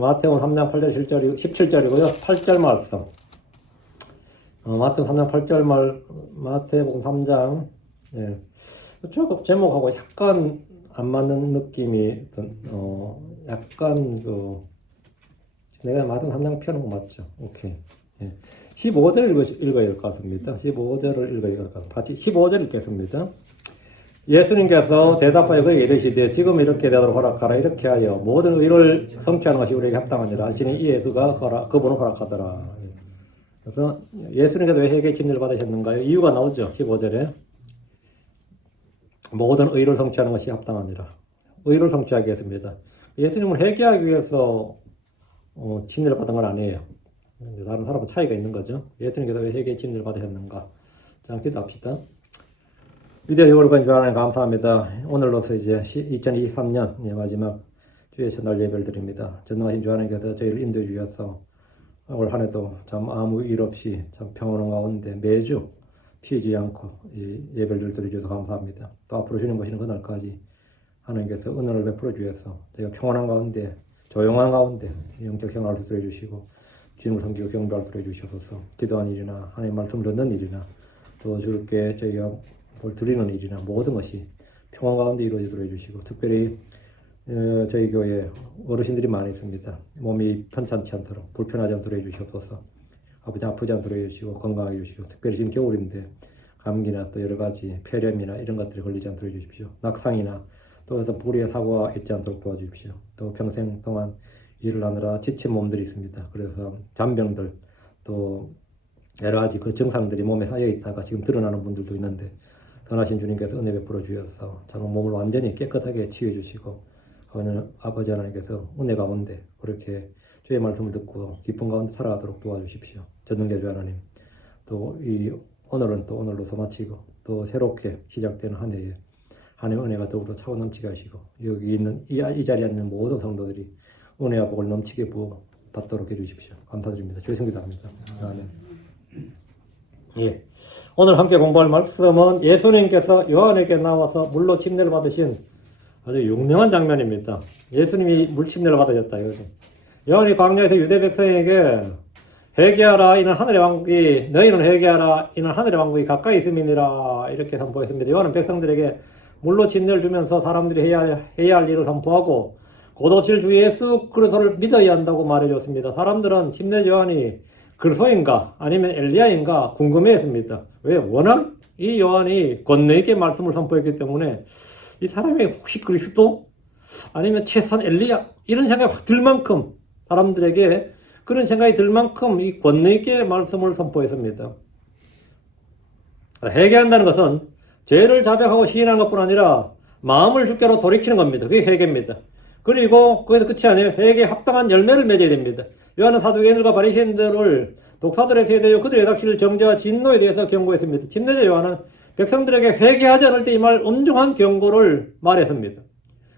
마태복음 3장 8절 17절이고요. 8절 말씀. 마태복음 3장 8절 마태복음 3장, 예. 쭉 제목하고 약간 안 맞는 느낌이, 약간 내가 마태복음 3장 펴는 거 맞죠? 오케이. 예. 15절 읽어야 될 것 같습니다. 15절을 읽어야 될 것 같습니다. 같이 15절 읽겠습니다. 예수님께서 대답하여 그에게 이르시되 지금 이렇게 되도록 허락하라. 이렇게 하여 모든 의를 성취하는 것이 우리에게 합당하니라 하시니 이에 그분은 허락하더라. 그래서 예수님께서 왜 회개 진리를 받으셨는가요? 이유가 나오죠. 15절에 모든 의를 성취하는 것이 합당하니라. 의를 성취하기 위해서입니다. 예수님은 회개하기 위해서 진리를 받은 건 아니에요. 다른 사람은 차이가 있는 거죠. 예수님께서 왜 회개 진리를 받으셨는가? 자, 기도합시다. 위대한 여호와의 주하나님 감사합니다. 오늘로서 이제 2023년 마지막 주의 첫날 예배를 드립니다. 전능하신 주하나님께서 저희를 인도해 주셔서 올 한 해도 참 아무 일 없이 참 평온한 가운데 매주 쉬지 않고 이 예배를 드려주셔서 감사합니다. 또 앞으로 주님 보시는 그날까지 하나님께서 은혜를 베풀어 주셔서 저희가 평온한 가운데 조용한 가운데 영적 생활을 드려 주시고 주님을 섬기고 경배를 드려 주셔서 기도한 일이나 하나님 말씀을 듣는 일이나 또 주께 저희가 뭘 드리는 일이나 모든 것이 평안 가운데 이루어지도록 해주시고 특별히 저희 교회에 어르신들이 많이 있습니다. 몸이 편찮지 않도록 불편하지 않도록 해주시옵소서. 아프지 않도록 해주시고 건강하게 해주시고 특별히 지금 겨울인데 감기나 또 여러 가지 폐렴이나 이런 것들이 걸리지 않도록 해주십시오. 낙상이나 또 어떤 불의의 사고가 있지 않도록 도와주십시오. 또 평생 동안 일을 하느라 지친 몸들이 있습니다. 그래서 잔병들 또 여러 가지 그 증상들이 몸에 쌓여 있다가 지금 드러나는 분들도 있는데 선하신 주님께서 은혜 베풀어 주셔서 정말 몸을 완전히 깨끗하게 치유해 주시고 아버지 하나님께서 은혜 가운데 그렇게 주의 말씀을 듣고 기쁨 가운데 살아가도록 도와주십시오. 전능자 하나님 또 이 오늘은 또 오늘로서 마치고 또 새롭게 시작되는 한 해에 하나님 은혜가 더욱더 차고 넘치게 하시고 여기 있는 이 자리에 있는 모든 성도들이 은혜와 복을 넘치게 부어 받도록 해주십시오. 감사드립니다. 주의 성기도 합니다. 아멘. 예. 오늘 함께 공부할 말씀은 예수님께서 요한에게 나와서 물로 침례를 받으신 아주 유명한 장면입니다. 예수님이 물 침례를 받으셨다. 요한이 광야에서 유대 백성에게 회개하라 이는 하늘의 왕국이 너희는 회개하라 이는 하늘의 왕국이 가까이 있음이니라 이렇게 선포했습니다. 요한은 백성들에게 물로 침례를 주면서 사람들이 해야 할 일을 선포하고 곧 오실 주 예수 그리스도를 믿어야 한다고 말해줬습니다. 사람들은 침례 요한이 그리스도인가 아니면 엘리야인가 궁금해했습니다. 왜? 워낙 이 요한이 권능있게 말씀을 선포했기 때문에 이 사람이 혹시 그리스도 아니면 최소한 엘리야 이런 생각이 확 들 만큼 사람들에게 그런 생각이 들 만큼 이 권능있게 말씀을 선포했습니다. 회개한다는 것은 죄를 자백하고 시인하는 것뿐 아니라 마음을 주께로 돌이키는 겁니다. 그게 회개입니다. 그리고 거기서 끝이 아니에요. 회개에 합당한 열매를 맺어야 됩니다. 요한은 사두개인들과 바리새인들을 독사들의 세대요 그들의 닥칠 정죄와 진노에 대해서 경고했습니다. 침례자 요한은 백성들에게 회개하지 않을 때 이 말 엄중한 경고를 말했습니다.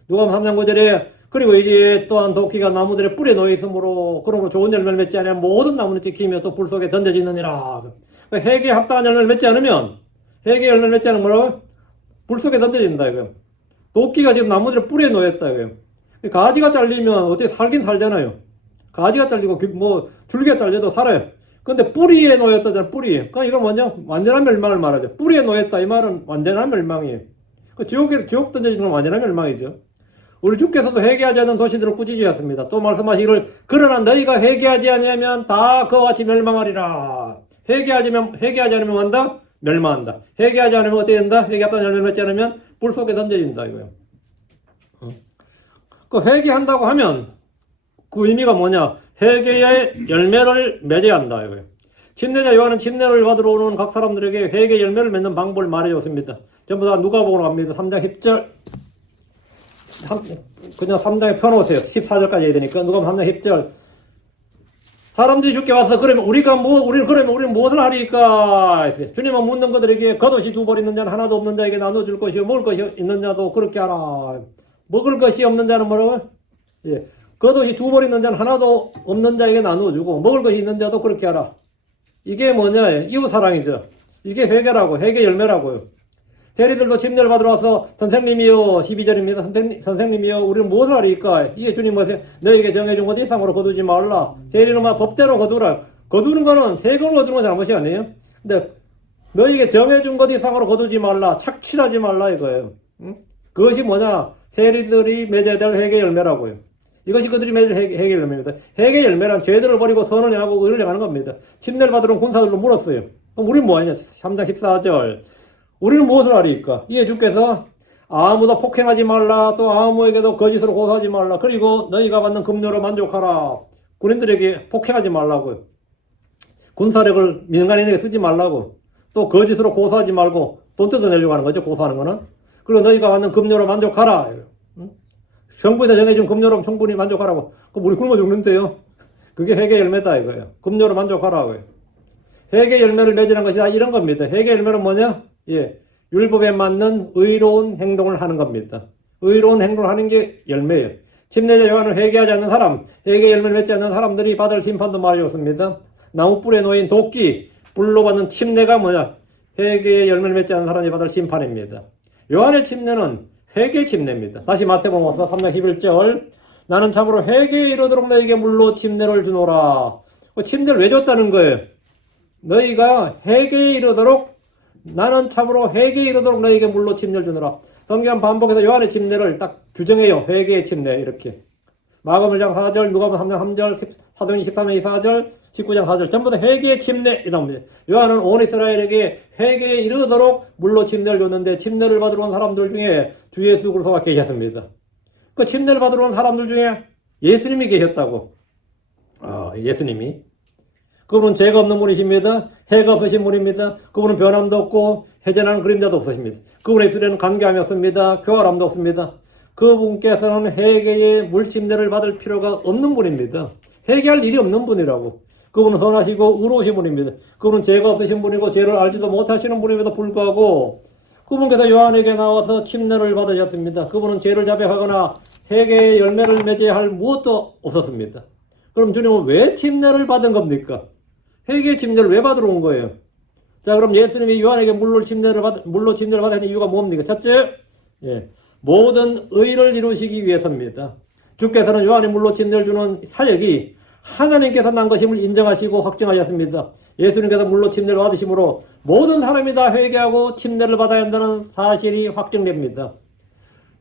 누가복음 3장 9절에 그리고 이제 또한 도끼가 나무들의 뿔에 놓여 있으므로 그러므로 좋은 열매를 맺지 않으면 모든 나무는 찍히며 또 불 속에 던져지느니라. 회개에 합당한 열매를 맺지 않으면 회개의 열매를 맺지 않으면 뭐라고? 불 속에 던져진다 이거예요. 도끼가 지금 나무들의 뿔에 놓였다 이거예요. 가지가 잘리면 어떻게 살긴 살잖아요. 가지가 잘리고 뭐 줄기가 잘려도 살아요. 근데 뿌리에 놓였다잖아. 뿌리에. 그러니까 이건 완전한 멸망을 말하죠. 뿌리에 놓였다 이 말은 완전한 멸망이에요. 지옥 던져지는 건 완전한 멸망이죠. 우리 주께서도 회개하지 않는 도시들을 꾸짖으셨습니다. 또 말씀하시기를 그러나 너희가 회개하지 아니하면 다 그와 같이 멸망하리라. 회개하지 않으면 한다? 멸망한다. 회개하지 않으면 어떻게 된다? 회개합당 열매를 맺지 않으면 불 속에 던져진다 이거예요. 그 회개한다고 하면 그 의미가 뭐냐? 회개의 열매를 맺어야 한다 이거예요. 침례자 요한은 침례를 받으러 오는 각 사람들에게 회개 열매를 맺는 방법을 말해줬습니다. 전부 다 누가복음으로 갑니다. 3장 10절 그냥 3장에 펴놓으세요. 14절까지 해야 되니까 누가복음 3장 10절 사람들이 주께 와서 그러면 우리는 무엇을 하리까? 주님은 묻는 그들에게 겉옷이 2벌 있는 자는 하나도 없는 자에게 나눠줄 것이요 먹을 것이 있는 자도 그렇게 하라. 먹을 것이 없는 자는 뭐라고? 예. 겉옷이 2벌 있는 자는 하나도 없는 자에게 나눠주고 먹을 것이 있는 자도 그렇게 하라. 이게 뭐냐? 이웃사랑이죠. 이게 회개라고 회개 열매라고요. 세리들도 침례를 받으러 와서 선생님이요 12절입니다. 선생님이요 우리는 무엇을 하리까? 이게 주님 뭐세요? 너에게 정해준 것 이상으로 거두지 말라. 세리는 막 법대로 거두라. 거두는 거는 세금을 거두는 건 잘못이 아니에요. 근데 너에게 정해준 것 이상으로 거두지 말라. 착취하지 말라 이거예요. 응? 그것이 뭐냐? 세리들이 맺어야 될 회개 열매라고요. 이것이 그들이 맺을 회개 열매입니다. 회개 열매란 죄들을 버리고 선을 향하고 의를 향하는 겁니다. 침례를 받으러 온 군사들로 물었어요. 그럼 우리는 뭐 하냐? 3장 14절. 우리는 무엇을 하리까? 이에 주께서 아무도 폭행하지 말라. 또 아무에게도 거짓으로 고소하지 말라. 그리고 너희가 받는 급료로 만족하라. 군인들에게 폭행하지 말라고요. 군사력을 민간인에게 쓰지 말라고. 또 거짓으로 고소하지 말고 돈 뜯어내려고 하는 거죠. 고소하는 거는. 그리고 너희가 받는 급료로 만족하라. 응? 정부에서 정해준 급료로 충분히 만족하라고. 그럼 우리 굶어 죽는데요. 그게 회개 열매다 이거예요. 급료로 만족하라고요. 회개 열매를 맺으는 것이 다 이런 겁니다. 회개 열매는 뭐냐? 예, 율법에 맞는 의로운 행동을 하는 겁니다. 의로운 행동을 하는 게 열매예요. 침례자 요한을 회개하지 않는 사람, 회개 열매를 맺지 않는 사람들이 받을 심판도 말해줬습니다. 나무뿔에 놓인 도끼, 불로 받는 침례가 뭐냐? 회개의 열매를 맺지 않는 사람이 받을 심판입니다. 요한의 침례는 회개 침례입니다. 다시 마태복음 3장 11절. 나는 참으로 회개에 이르도록 너에게 물로 침례를 주노라. 침례를 왜 줬다는 거예요? 너희가 회개에 이르도록 나는 참으로 회개에 이르도록 너에게 물로 침례를 주노라. 성경 반복해서 요한의 침례를 딱 규정해요. 회개의 침례 이렇게. 마가복음 1장 4절, 누가복음 3장 3절, 사도행전 13장 4절, 19장 4절 전부 다 회개의 침례이라고 합니다. 요한은 온 이스라엘에게 회개에 이르도록 물로 침례를 줬는데 침례를 받으러 온 사람들 중에 주 예수 그리스도가 계셨습니다. 그 침례를 받으러 온 사람들 중에 예수님이 계셨다고. 예수님이. 그분은 죄가 없는 분이십니다. 해가 없으신 분입니다. 그분은 변함도 없고 해전하는 그림자도 없으십니다. 그분의 입술에는 간교함이 없습니다. 교활함도 없습니다. 그분께서는 회개의 물침례를 받을 필요가 없는 분입니다. 회개할 일이 없는 분이라고. 그분은 선하시고 의로우신 분입니다. 그분은 죄가 없으신 분이고 죄를 알지도 못하시는 분임에도 불구하고 그분께서 요한에게 나와서 침례를 받으셨습니다. 그분은 죄를 자백하거나 회개의 열매를 맺어야 할 무엇도 없었습니다. 그럼 주님은 왜 침례를 받은 겁니까? 회개의 침례를 왜 받으러 온 거예요? 자, 그럼 예수님이 요한에게 물로 침례를 받은 이유가 뭡니까? 첫째, 모든 의를 이루시기 위해서입니다. 주께서는 요한이 물로 침례를 주는 사역이 하나님께서 난 것임을 인정하시고 확증하셨습니다. 예수님께서 물로 침례를 받으심으로 모든 사람이 다 회개하고 침례를 받아야 한다는 사실이 확정됩니다.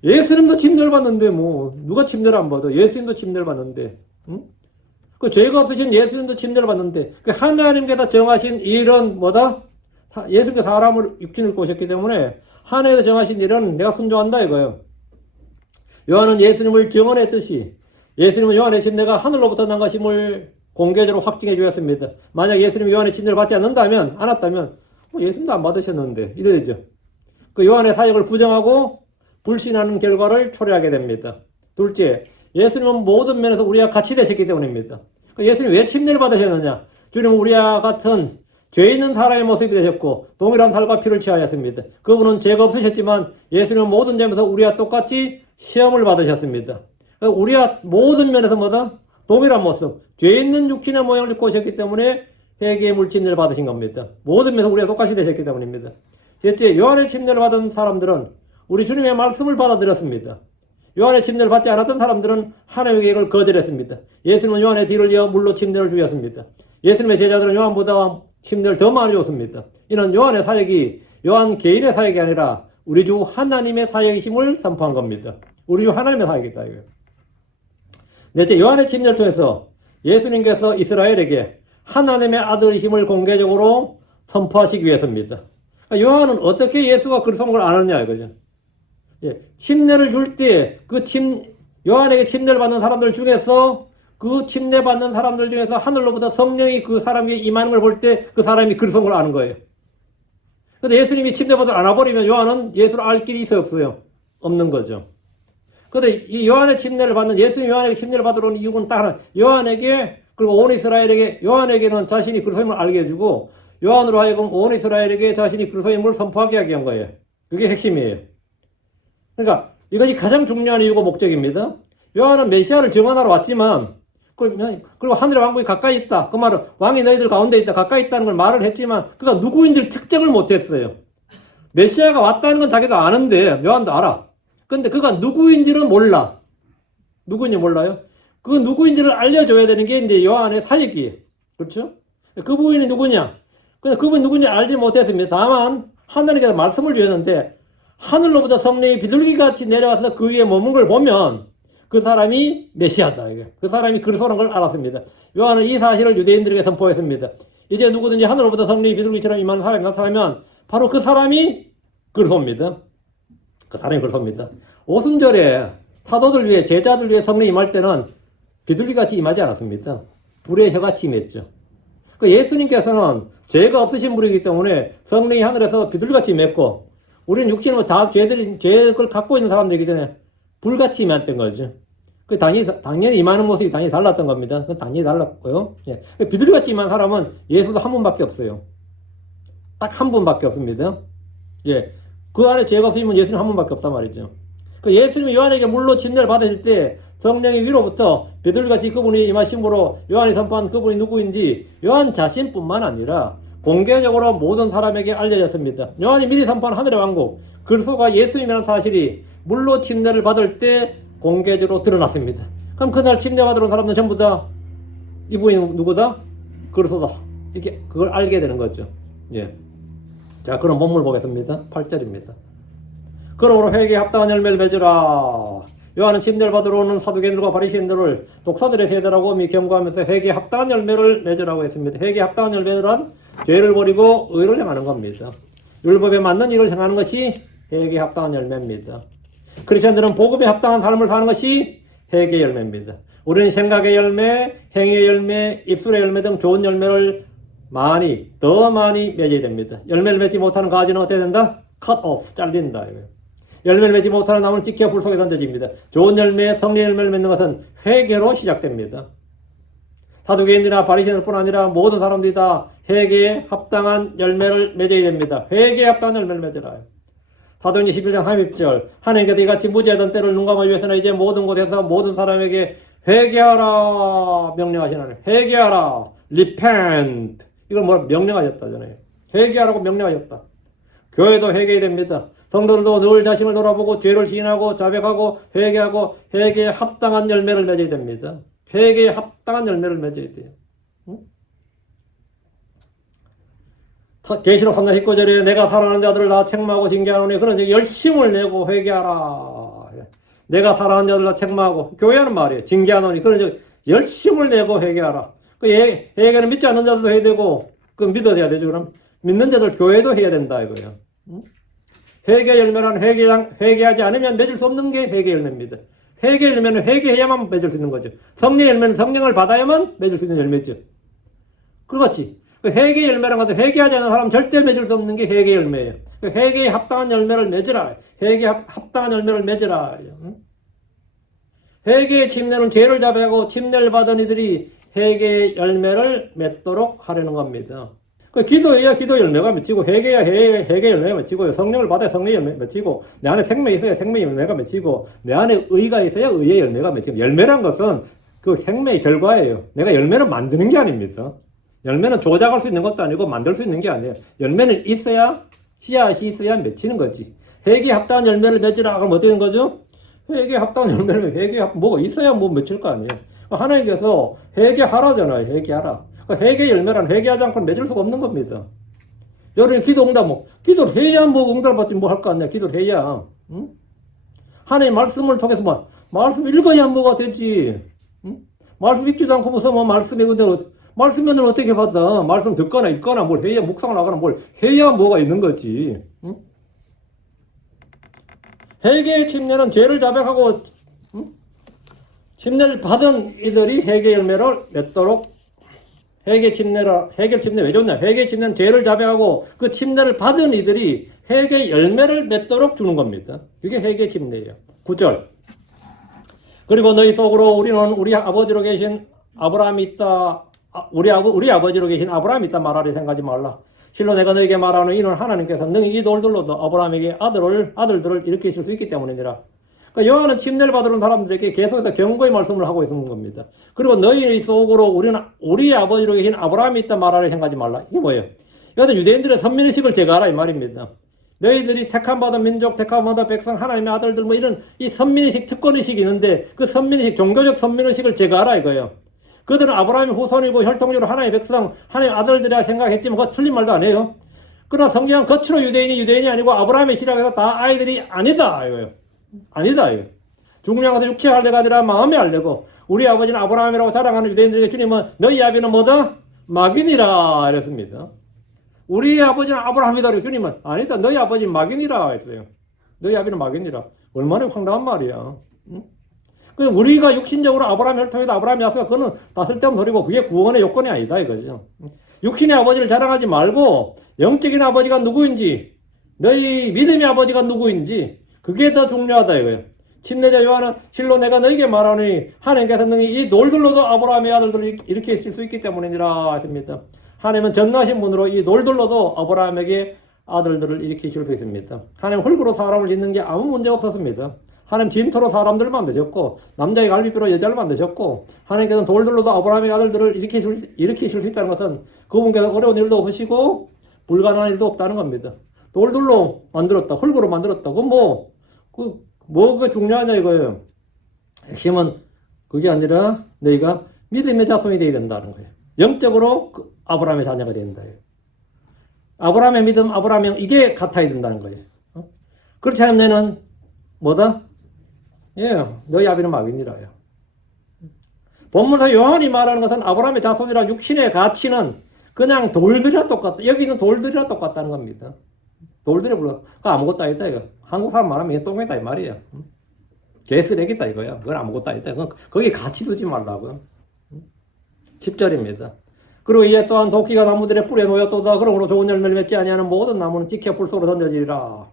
예수님도 침례를 받는데 누가 침례를 안 받아? 예수님도 침례를 받는데, 응? 그 죄가 없으신 예수님도 침례를 받는데, 그 하나님께서 정하신 일은 뭐다? 예수님께서 사람을 육신을 입고 오셨기 때문에 하나님께서 정하신 일은 내가 순종한다 이거예요. 요한은 예수님을 증언했듯이 예수님은 요한의 침례가 하늘로부터 난 것임을 공개적으로 확증해 주었습니다. 만약 예수님이 요한의 침례를 받지 않았다면 예수님도 안 받으셨는데 이래 되죠. 그 요한의 사역을 부정하고 불신하는 결과를 초래하게 됩니다. 둘째, 예수님은 모든 면에서 우리와 같이 되셨기 때문입니다. 예수님이 왜 침례를 받으셨느냐? 주님은 우리와 같은 죄 있는 사람의 모습이 되셨고 동일한 살과 피를 취하였습니다. 그분은 죄가 없으셨지만 예수님은 모든 점에서 우리와 똑같이 시험을 받으셨습니다. 우리와 모든 면에서 동일한 모습, 죄 있는 육신의 모양을 입고 오셨기 때문에 회개의 물침례를 받으신 겁니다. 모든 면에서 우리와 똑같이 되셨기 때문입니다. 셋째, 요한의 침례를 받은 사람들은 우리 주님의 말씀을 받아들였습니다. 요한의 침례를 받지 않았던 사람들은 하나님의 계획을 거절했습니다. 예수님은 요한의 뒤를 이어 물로 침례를 주셨습니다. 예수님의 제자들은 요한보다 침례를 더 많이 줬습니다. 이는 요한의 사역이 요한 개인의 사역이 아니라 우리 주 하나님의 사역이심을 선포한 겁니다. 우리 주 하나님의 사역이다 이거예요. 넷째, 요한의 침례를 통해서 예수님께서 이스라엘에게 하나님의 아들이심을 공개적으로 선포하시기 위해서입니다. 그러니까 요한은 어떻게 예수가 그리스도인 걸 아느냐 이거죠. 침례를 줄 때 요한에게 침례를 받는 사람들 중에서 그 침례 받는 사람들 중에서 하늘로부터 성령이 그 사람 위에 임하는 걸 볼 때 그 사람이 그리스도인 걸 아는 거예요. 근데 예수님이 침례 받으러 안 와버리면 요한은 예수를 알 길이 없어요. 없는 거죠. 근데 이 요한의 침례를 받는 예수님 요한에게 침례를 받으러 온 이유는 딱 하나. 요한에게 그리고 온 이스라엘에게 요한에게는 자신이 그리스도임을 알게 해주고 요한으로 하여금 온 이스라엘에게 자신이 그리스도임을 선포하게 하게 한 거예요. 그게 핵심이에요. 그러니까 이것이 가장 중요한 이유고 목적입니다. 요한은 메시아를 증언하러 왔지만 그리고 하늘의 왕국이 가까이 있다. 그 말은 왕이 너희들 가운데 있다. 가까이 있다는 걸 말을 했지만 그가 누구인지를 특정을 못했어요. 메시아가 왔다는 건 자기도 아는데, 요한도 알아. 근데 그가 누구인지는 몰라. 누구인지 몰라요? 그 누구인지를 알려줘야 되는 게 이제 요한의 사역이에요. 그렇죠? 그분이 누구냐? 근데 그분이 누군지 알지 못했습니다. 다만, 하나님께서 말씀을 주셨는데, 하늘로부터 성령이 비둘기같이 내려와서 그 위에 머문 걸 보면, 그 사람이 메시아다. 그 사람이 그리스도라는 걸 알았습니다. 요한은 이 사실을 유대인들에게 선포했습니다. 이제 누구든지 하늘로부터 성령이 비둘기처럼 임하는 사람이 나타나면, 바로 그 사람이 그리스도입니다. 그 사람이 그리스도입니다. 오순절에 사도들 위해, 제자들 위해 성령이 임할 때는 비둘기같이 임하지 않았습니다. 불의 혀같이 임했죠. 그 예수님께서는 죄가 없으신 분이기 때문에 성령이 하늘에서 비둘기같이 임했고, 우리는 육신은 다 죄를 갖고 있는 사람들이기 때문에 불같이 임했던 거죠. 그 당연히 임하는 모습이 당연히 달랐던 겁니다. 그건 당연히 달랐고요. 예. 비둘기같이 임한 사람은 예수도 한 분밖에 없어요. 딱 한 분밖에 없습니다. 예. 그 안에 죄가 없으면 예수님 한 분밖에 없단 말이죠. 그 예수님이 요한에게 물로 침례를 받으실 때 성령이 위로부터 비둘기같이 그분이 임하심으로 요한이 선포한 그분이 누구인지 요한 자신뿐만 아니라 공개적으로 모든 사람에게 알려졌습니다. 요한이 미리 선포한 하늘의 왕국, 그리스도가 예수님이라는 사실이 물로 침례를 받을 때 공개적으로 드러났습니다. 그럼 그날 침례 받으러 온 사람들은 전부 다 이분이 누구다? 그리스도다. 이렇게 그걸 알게 되는 거죠. 예. 자, 그럼 본문 보겠습니다. 8절입니다. 그러므로 회개에 합당한 열매를 맺으라. 요한은 침례를 받으러 오는 사두개인들과 바리새인들을 독사들의 세대라고 엄히 경고하면서 회개에 합당한 열매를 맺으라고 했습니다. 회개에 합당한 열매란 죄를 버리고 의를 행하는 겁니다. 율법에 맞는 일을 행하는 것이 회개에 합당한 열매입니다. 크리스천들은 복음에 합당한 삶을 사는 것이 회개의 열매입니다. 우리는 생각의 열매, 행위의 열매, 입술의 열매 등 좋은 열매를 더 많이 맺어야 됩니다. 열매를 맺지 못하는 가지는 어떻게 된다? cut off, 잘린다. 열매를 맺지 못하는 나무는 찍혀 불 속에 던져집니다. 좋은 열매, 성령의 열매를 맺는 것은 회개로 시작됩니다. 사두개인들이나 바리새인뿐 아니라 모든 사람들이 다 회개에 합당한 열매를 맺어야 됩니다. 회개에 합당한 열매를 맺으라. 사도행전 11장 30절 하나님께서 이같이 무지하던 때를 눈감아 주셨으나 이제 모든 곳에서 모든 사람에게 회개하라 명령하시나니 회개하라 repent 이걸 명령하셨다잖아요. 회개하라고 명령하셨다. 교회도 회개해야 됩니다. 성도들도 늘 자신을 돌아보고 죄를 시인하고 자백하고 회개하고 회개에 합당한 열매를 맺어야 됩니다. 회개에 합당한 열매를 맺어야 돼요. 응? 계시록 3장 19절에 내가 사랑하는 자들을 다 책망하고 징계하노니 그런 열심을 내고 회개하라. 내가 사랑하는 자들을 다 책망하고 교회하는 말이에요. 징계하노니 그런 열심을 내고 회개하라. 그 회개는 믿지 않는 자들도 해야 되고 그 믿어야 되죠. 그럼 믿는 자들 교회도 해야 된다 이거예요. 응? 회개 열매란 회개하지 않으면 맺을 수 없는 게 회개 열매입니다. 회개 열매는 회개해야만 맺을 수 있는 거죠. 성령 열매는 성령을 받아야만 맺을 수 있는 열매죠. 그렇지. 회개 열매라는 것은 회개하지 않는 사람 절대 맺을 수 없는 게 회개 열매예요. 회개에 합당한 열매를 맺으라. 회개에 합당한 열매를 맺으라. 회개의 침례는 죄를 자백하고 침례를 받은 이들이 회개의 열매를 맺도록 하려는 겁니다. 기도해야 기도 열매가 맺히고 회개야 회개 열매가 맺히고 성령을 받아야 성령의 열매 맺히고 내 안에 생명이 있어야 생명의 열매가 맺히고 내 안에 의가 있어야 의의 열매가 맺히고 열매란 것은 그 생명의 결과예요. 내가 열매를 만드는 게 아닙니다. 열매는 조작할 수 있는 것도 아니고 만들 수 있는 게 아니에요. 열매는 있어야 씨앗이 있어야 맺히는 거지. 회개에 합당한 열매를 맺으라 그러면 어떻게 되는 거죠? 회개에 합당한 열매를 뭐가 있어야 뭐 맺힐 거 아니에요. 하나님께서 회개하라잖아요. 회개하라. 회개 열매란 회개하지 않고는 맺을 수가 없는 겁니다. 여러분 기도 응답 기도를 해야 뭐 응답을 받지 뭐 할 거 아니야. 기도를 해야. 응? 하나님 말씀을 통해서 말씀 읽어야 뭐가 되지. 응? 말씀 읽지도 않고 무슨 말씀이 근데 말씀면은 어떻게 받아? 말씀 듣거나 읽거나 뭘 해야 묵상을 하거나 뭘 해야 뭐가 있는 거지. 응? 회개의 침례는 죄를 자백하고 침례를 받은 이들이 회개 열매를 맺도록 회개 침례 왜 좋냐? 회개 침례는 죄를 자백하고 그 침례를 받은 이들이 회개 열매를 맺도록 주는 겁니다. 이게 회개 침례예요. 9절. 그리고 너희 속으로 우리는 우리 아버지로 계신 아브라함이 있다. 우리 아버지로 계신 아브라함이 있다 말하리 생각하지 말라. 실로 내가 너에게 말하는 이는 하나님께서 너희 이 돌들로도 아브라함에게 아들들을 일으키실 수 있기 때문이니라. 그러니까 요한은 침례를 받으러 온 사람들에게 계속해서 경고의 말씀을 하고 있는 겁니다. 그리고 너희 속으로 우리는 우리 아버지로 계신 아브라함이 있다 말하리 생각하지 말라. 이게 뭐예요? 이것은 유대인들의 선민의식을 제거하라 이 말입니다. 너희들이 택함받은 민족, 택함받은 백성, 하나님의 아들들 뭐 이런 이 선민의식, 특권의식이 있는데 그 선민의식, 종교적 선민의식을 제거하라 이거예요. 그들은 아브라함의 후손이고 혈통적으로 하나님의 백성, 하나님의 아들들이라 생각했지만 그거 틀린 말도 안 해요. 그러나 성경은 겉으로 유대인이 아니고 아브라함의 지라고 해서 다 아이들이 아니다 이거예요. 아니다 이거예요. 중요한 것은 육체의 할례가 아니라 마음의 할례고 우리 아버지는 아브라함이라고 자랑하는 유대인들에게 주님은 너희 아비는 뭐다? 막인이라 이랬습니다. 우리 아버지는 아브라함이다. 주님은 아니다. 너희 아버지는 막인이라 했어요. 너희 아비는 막인이라. 얼마나 황당한 말이야. 응? 그래서 우리가 육신적으로 아브라함 혈통에도 아브라함이 왔으니까 그거는 다 쓸데없는 소리고 그게 구원의 요건이 아니다 이거죠. 육신의 아버지를 자랑하지 말고 영적인 아버지가 누구인지 너희 믿음의 아버지가 누구인지 그게 더 중요하다 이거예요. 침례자 요한은 실로 내가 너에게 말하노니 하나님께서 능히 이 돌들로도 아브라함의 아들들을 일으키실 수 있기 때문이니라 했습니다. 하나님은 전능하신 분으로 이 돌들로도 아브라함에게 아들들을 일으키실 수 있습니다. 하나님 흙으로 사람을 짓는 게 아무 문제가 없었습니다. 하나님 진토로 사람들을 만드셨고 남자의 갈비뼈로 여자를 만드셨고 하나님께서는 돌들로도 아브라함의 아들들을 일으키실 수 있다는 것은 그분께서 어려운 일도 없으시고 불가능한 일도 없다는 겁니다. 돌들로 만들었다. 흙으로 만들었다. 뭐가 중요하냐 이거예요. 핵심은 그게 아니라 너희가 믿음의 자손이 되어야 된다는 거예요. 영적으로 아브라함의 자녀가 된다. 아브라함의 믿음, 아브라함의 영 이게 같아야 된다는 거예요. 그렇지 않으면 너는 뭐다? 너희 아비는 막인이라요. 본문서 요한이 말하는 것은 아브라함의 자손이라 육신의 가치는 그냥 돌들이랑 똑같다. 여기는 돌들이랑 똑같다는 겁니다. 돌들이 불러. 그 아무것도 아니다 이거. 한국 사람 말하면 똥이다 이 말이야. 개쓰레기다 이거야. 그건 아무것도 아니다. 거기 가치 두지 말라고요. 10절입니다. 그리고 이에 또한 도끼가 나무들의 뿔에 놓였도다. 그러므로 좋은 열매를 맺지 아니하는 모든 나무는 찍혀 불속으로 던져지리라.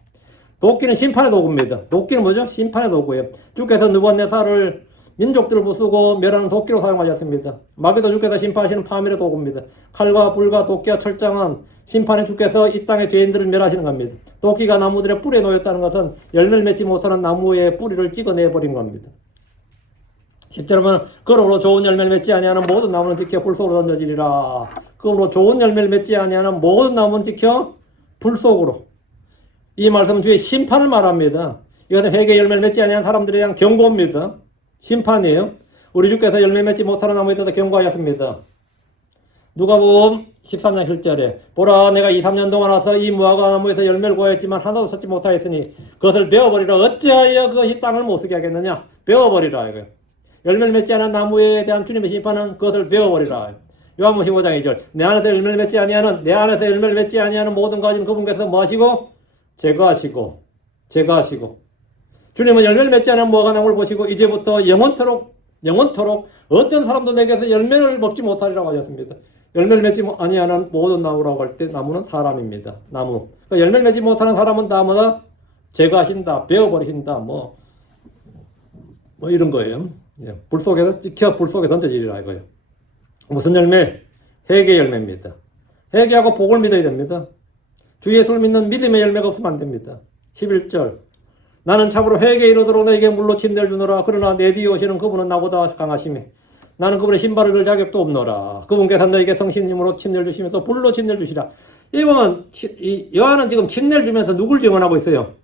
도끼는 심판의 도구입니다. 도끼는 뭐죠? 심판의 도구예요. 주께서 느부갓네살을 민족들을 부수고 멸하는 도끼로 사용하셨습니다. 마귀도 주께서 심판하시는 파멸의 도구입니다. 칼과 불과 도끼와 철장은 심판의 주께서 이 땅의 죄인들을 멸하시는 겁니다. 도끼가 나무들의 뿔에 놓였다는 것은 열매를 맺지 못하는 나무의 뿌리를 찍어내버린 겁니다. 10절은 그러므로 좋은 열매를 맺지 아니하는 모든 나무는 지켜 불속으로 던져지리라. 그러므로 좋은 열매를 맺지 아니하는 모든 나무는 지켜 불속으로. 이 말씀은 주의 심판을 말합니다. 이것은 회개 열매를 맺지 아니하는 사람들에 대한 경고입니다. 심판이에요. 우리 주께서 열매 맺지 못하는 나무에 대해서 경고하셨습니다. 누가복음 13장 7절에 보라 내가 2-3년 동안 와서 이 무화과 나무에서 열매를 구하였지만 하나도 찾지 못하였으니 그것을 베어버리라. 어찌하여 그것이 땅을 못 쓰게 하겠느냐. 베어버리라 이거예요. 열매를 맺지 않은 나무에 대한 주님의 심판은 그것을 베어버리라. 요한복음 15장 2절 내 안에서 열매를 맺지 아니하는 모든 가지는 그분께서 뭐 하시고 제거하시고 주님은 열매를 맺지 않은 무화과 나무를 보시고 이제부터 영원토록 어떤 사람도 내게서 열매를 먹지 못하리라고 하셨습니다. 열매를 맺지 아니하는 모든 나무라고 할 때 나무는 사람입니다. 나무. 그러니까 열매를 맺지 못하는 사람은 다마다 제거하신다, 베어버리신다, 뭐 이런 거예요. 불 속에서 찍혀 불 속에 던져지리라 이거예요. 무슨 열매? 회개 열매입니다. 회개하고 복을 믿어야 됩니다. 주 예수를 믿는 믿음의 열매가 없으면 안 됩니다. 11절 나는 참으로 회개에 이르도록 너에게 물로 침례를 주노라. 그러나 내 뒤에 오시는 그분은 나보다 강하시매 나는 그분의 신발을 들 자격도 없노라. 그분께서 너에게 성신님으로 침례를 주시면서 불로 침례를 주시라. 이거는 요한은 지금 침례를 주면서 누굴 증언하고 있어요?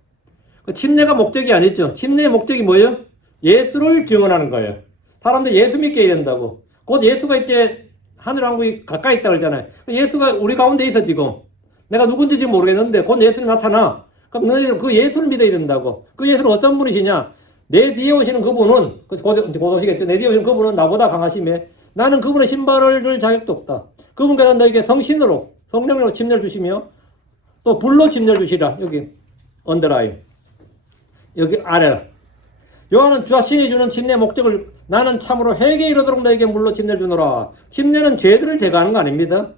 그 침례가 목적이 아니죠. 침례의 목적이 뭐예요? 예수를 증언하는 거예요. 사람들 예수 믿게 해야 된다고. 곧 예수가 이제 하늘왕국이 가까이 있다 그러잖아요. 예수가 우리 가운데 있어 지금. 내가 누군지 지금 모르겠는데 곧 예수님 나타나. 그럼 너희는 그 예수를 믿어야 된다고. 그 예수는 어떤 분이시냐? 내 뒤에 오시는 그분은 곧 오시겠죠. 내 뒤에 오시는 그분은 나보다 강하시매 나는 그분의 신발을 들 자격도 없다. 그분께서 너에게 성신으로 성령으로 침례를 주시며 또 불로 침례를 주시라. 여기 언더라인 여기 아래라. 요한은 자신이 주는 침례 목적을 나는 참으로 회개에 이르도록 너에게 물로 침례를 주노라. 침례는 죄들을 제거하는 거 아닙니다.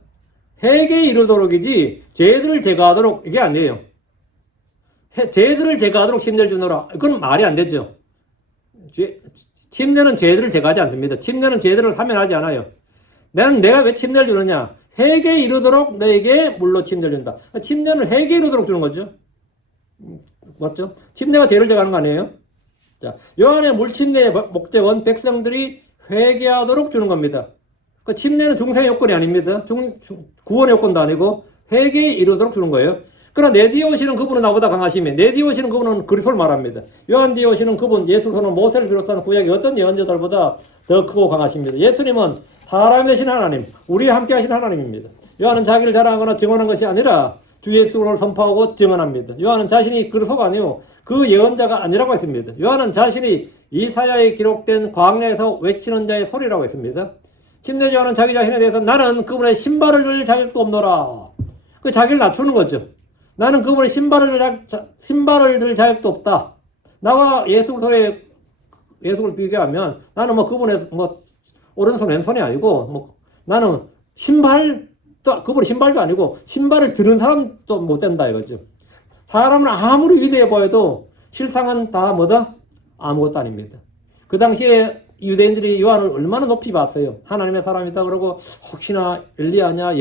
회개에 이르도록이지 죄들을 제거하도록 이게 아니에요. 죄들을 제거하도록 침례를 주노라. 그건 말이 안 되죠. 침례는 죄들을 제거하지 않습니다. 침례는 죄들을 사면하지 않아요. 내가 왜 침례를 주느냐? 회개에 이르도록 너에게 물로 침례를 준다. 침례는 회개에 이르도록 주는 거죠. 맞죠? 침례가 죄를 제거하는 거 아니에요? 자, 요한의 물침례의 목적은 백성들이 회개하도록 주는 겁니다. 그 침례는 중생의 요건이 아닙니다. 구원의 요건도 아니고 회개에 이르도록 주는 거예요. 그러나 내 뒤에 오시는 그분은 나보다 강하시며 내 뒤에 오시는 그분은 그리스도를 말합니다. 요한 뒤에 오시는 그분 예수는 모세를 비롯한 구약의 어떤 예언자들보다 더 크고 강하십니다. 예수님은 사람이 되신 하나님, 우리와 함께 하신 하나님입니다. 요한은 자기를 자랑하거나 증언한 것이 아니라 주 예수를 선포하고 증언합니다. 요한은 자신이 그리스도가 아니요 그 예언자가 아니라고 했습니다. 요한은 자신이 이사야에 기록된 광야에서 외치는 자의 소리라고 했습니다. 침례 요한은 자기 자신에 대해서 나는 그분의 신발을 들 자격도 없노라. 그 자기를 낮추는 거죠. 나는 그분의 신발을 들 자격도 없다. 나와 예수를 비교하면 나는 뭐 그분의 뭐 오른손 왼손이 아니고 뭐 나는 그분의 신발도 아니고 신발을 드는 사람도 못 된다 이거죠. 사람은 아무리 위대해 보여도 실상은 다 뭐다? 아무것도 아닙니다. 그 당시에 유대인들이 요한을 얼마나 높이 봤어요. 하나님의 사람이다 그러고 혹시나 엘리야냐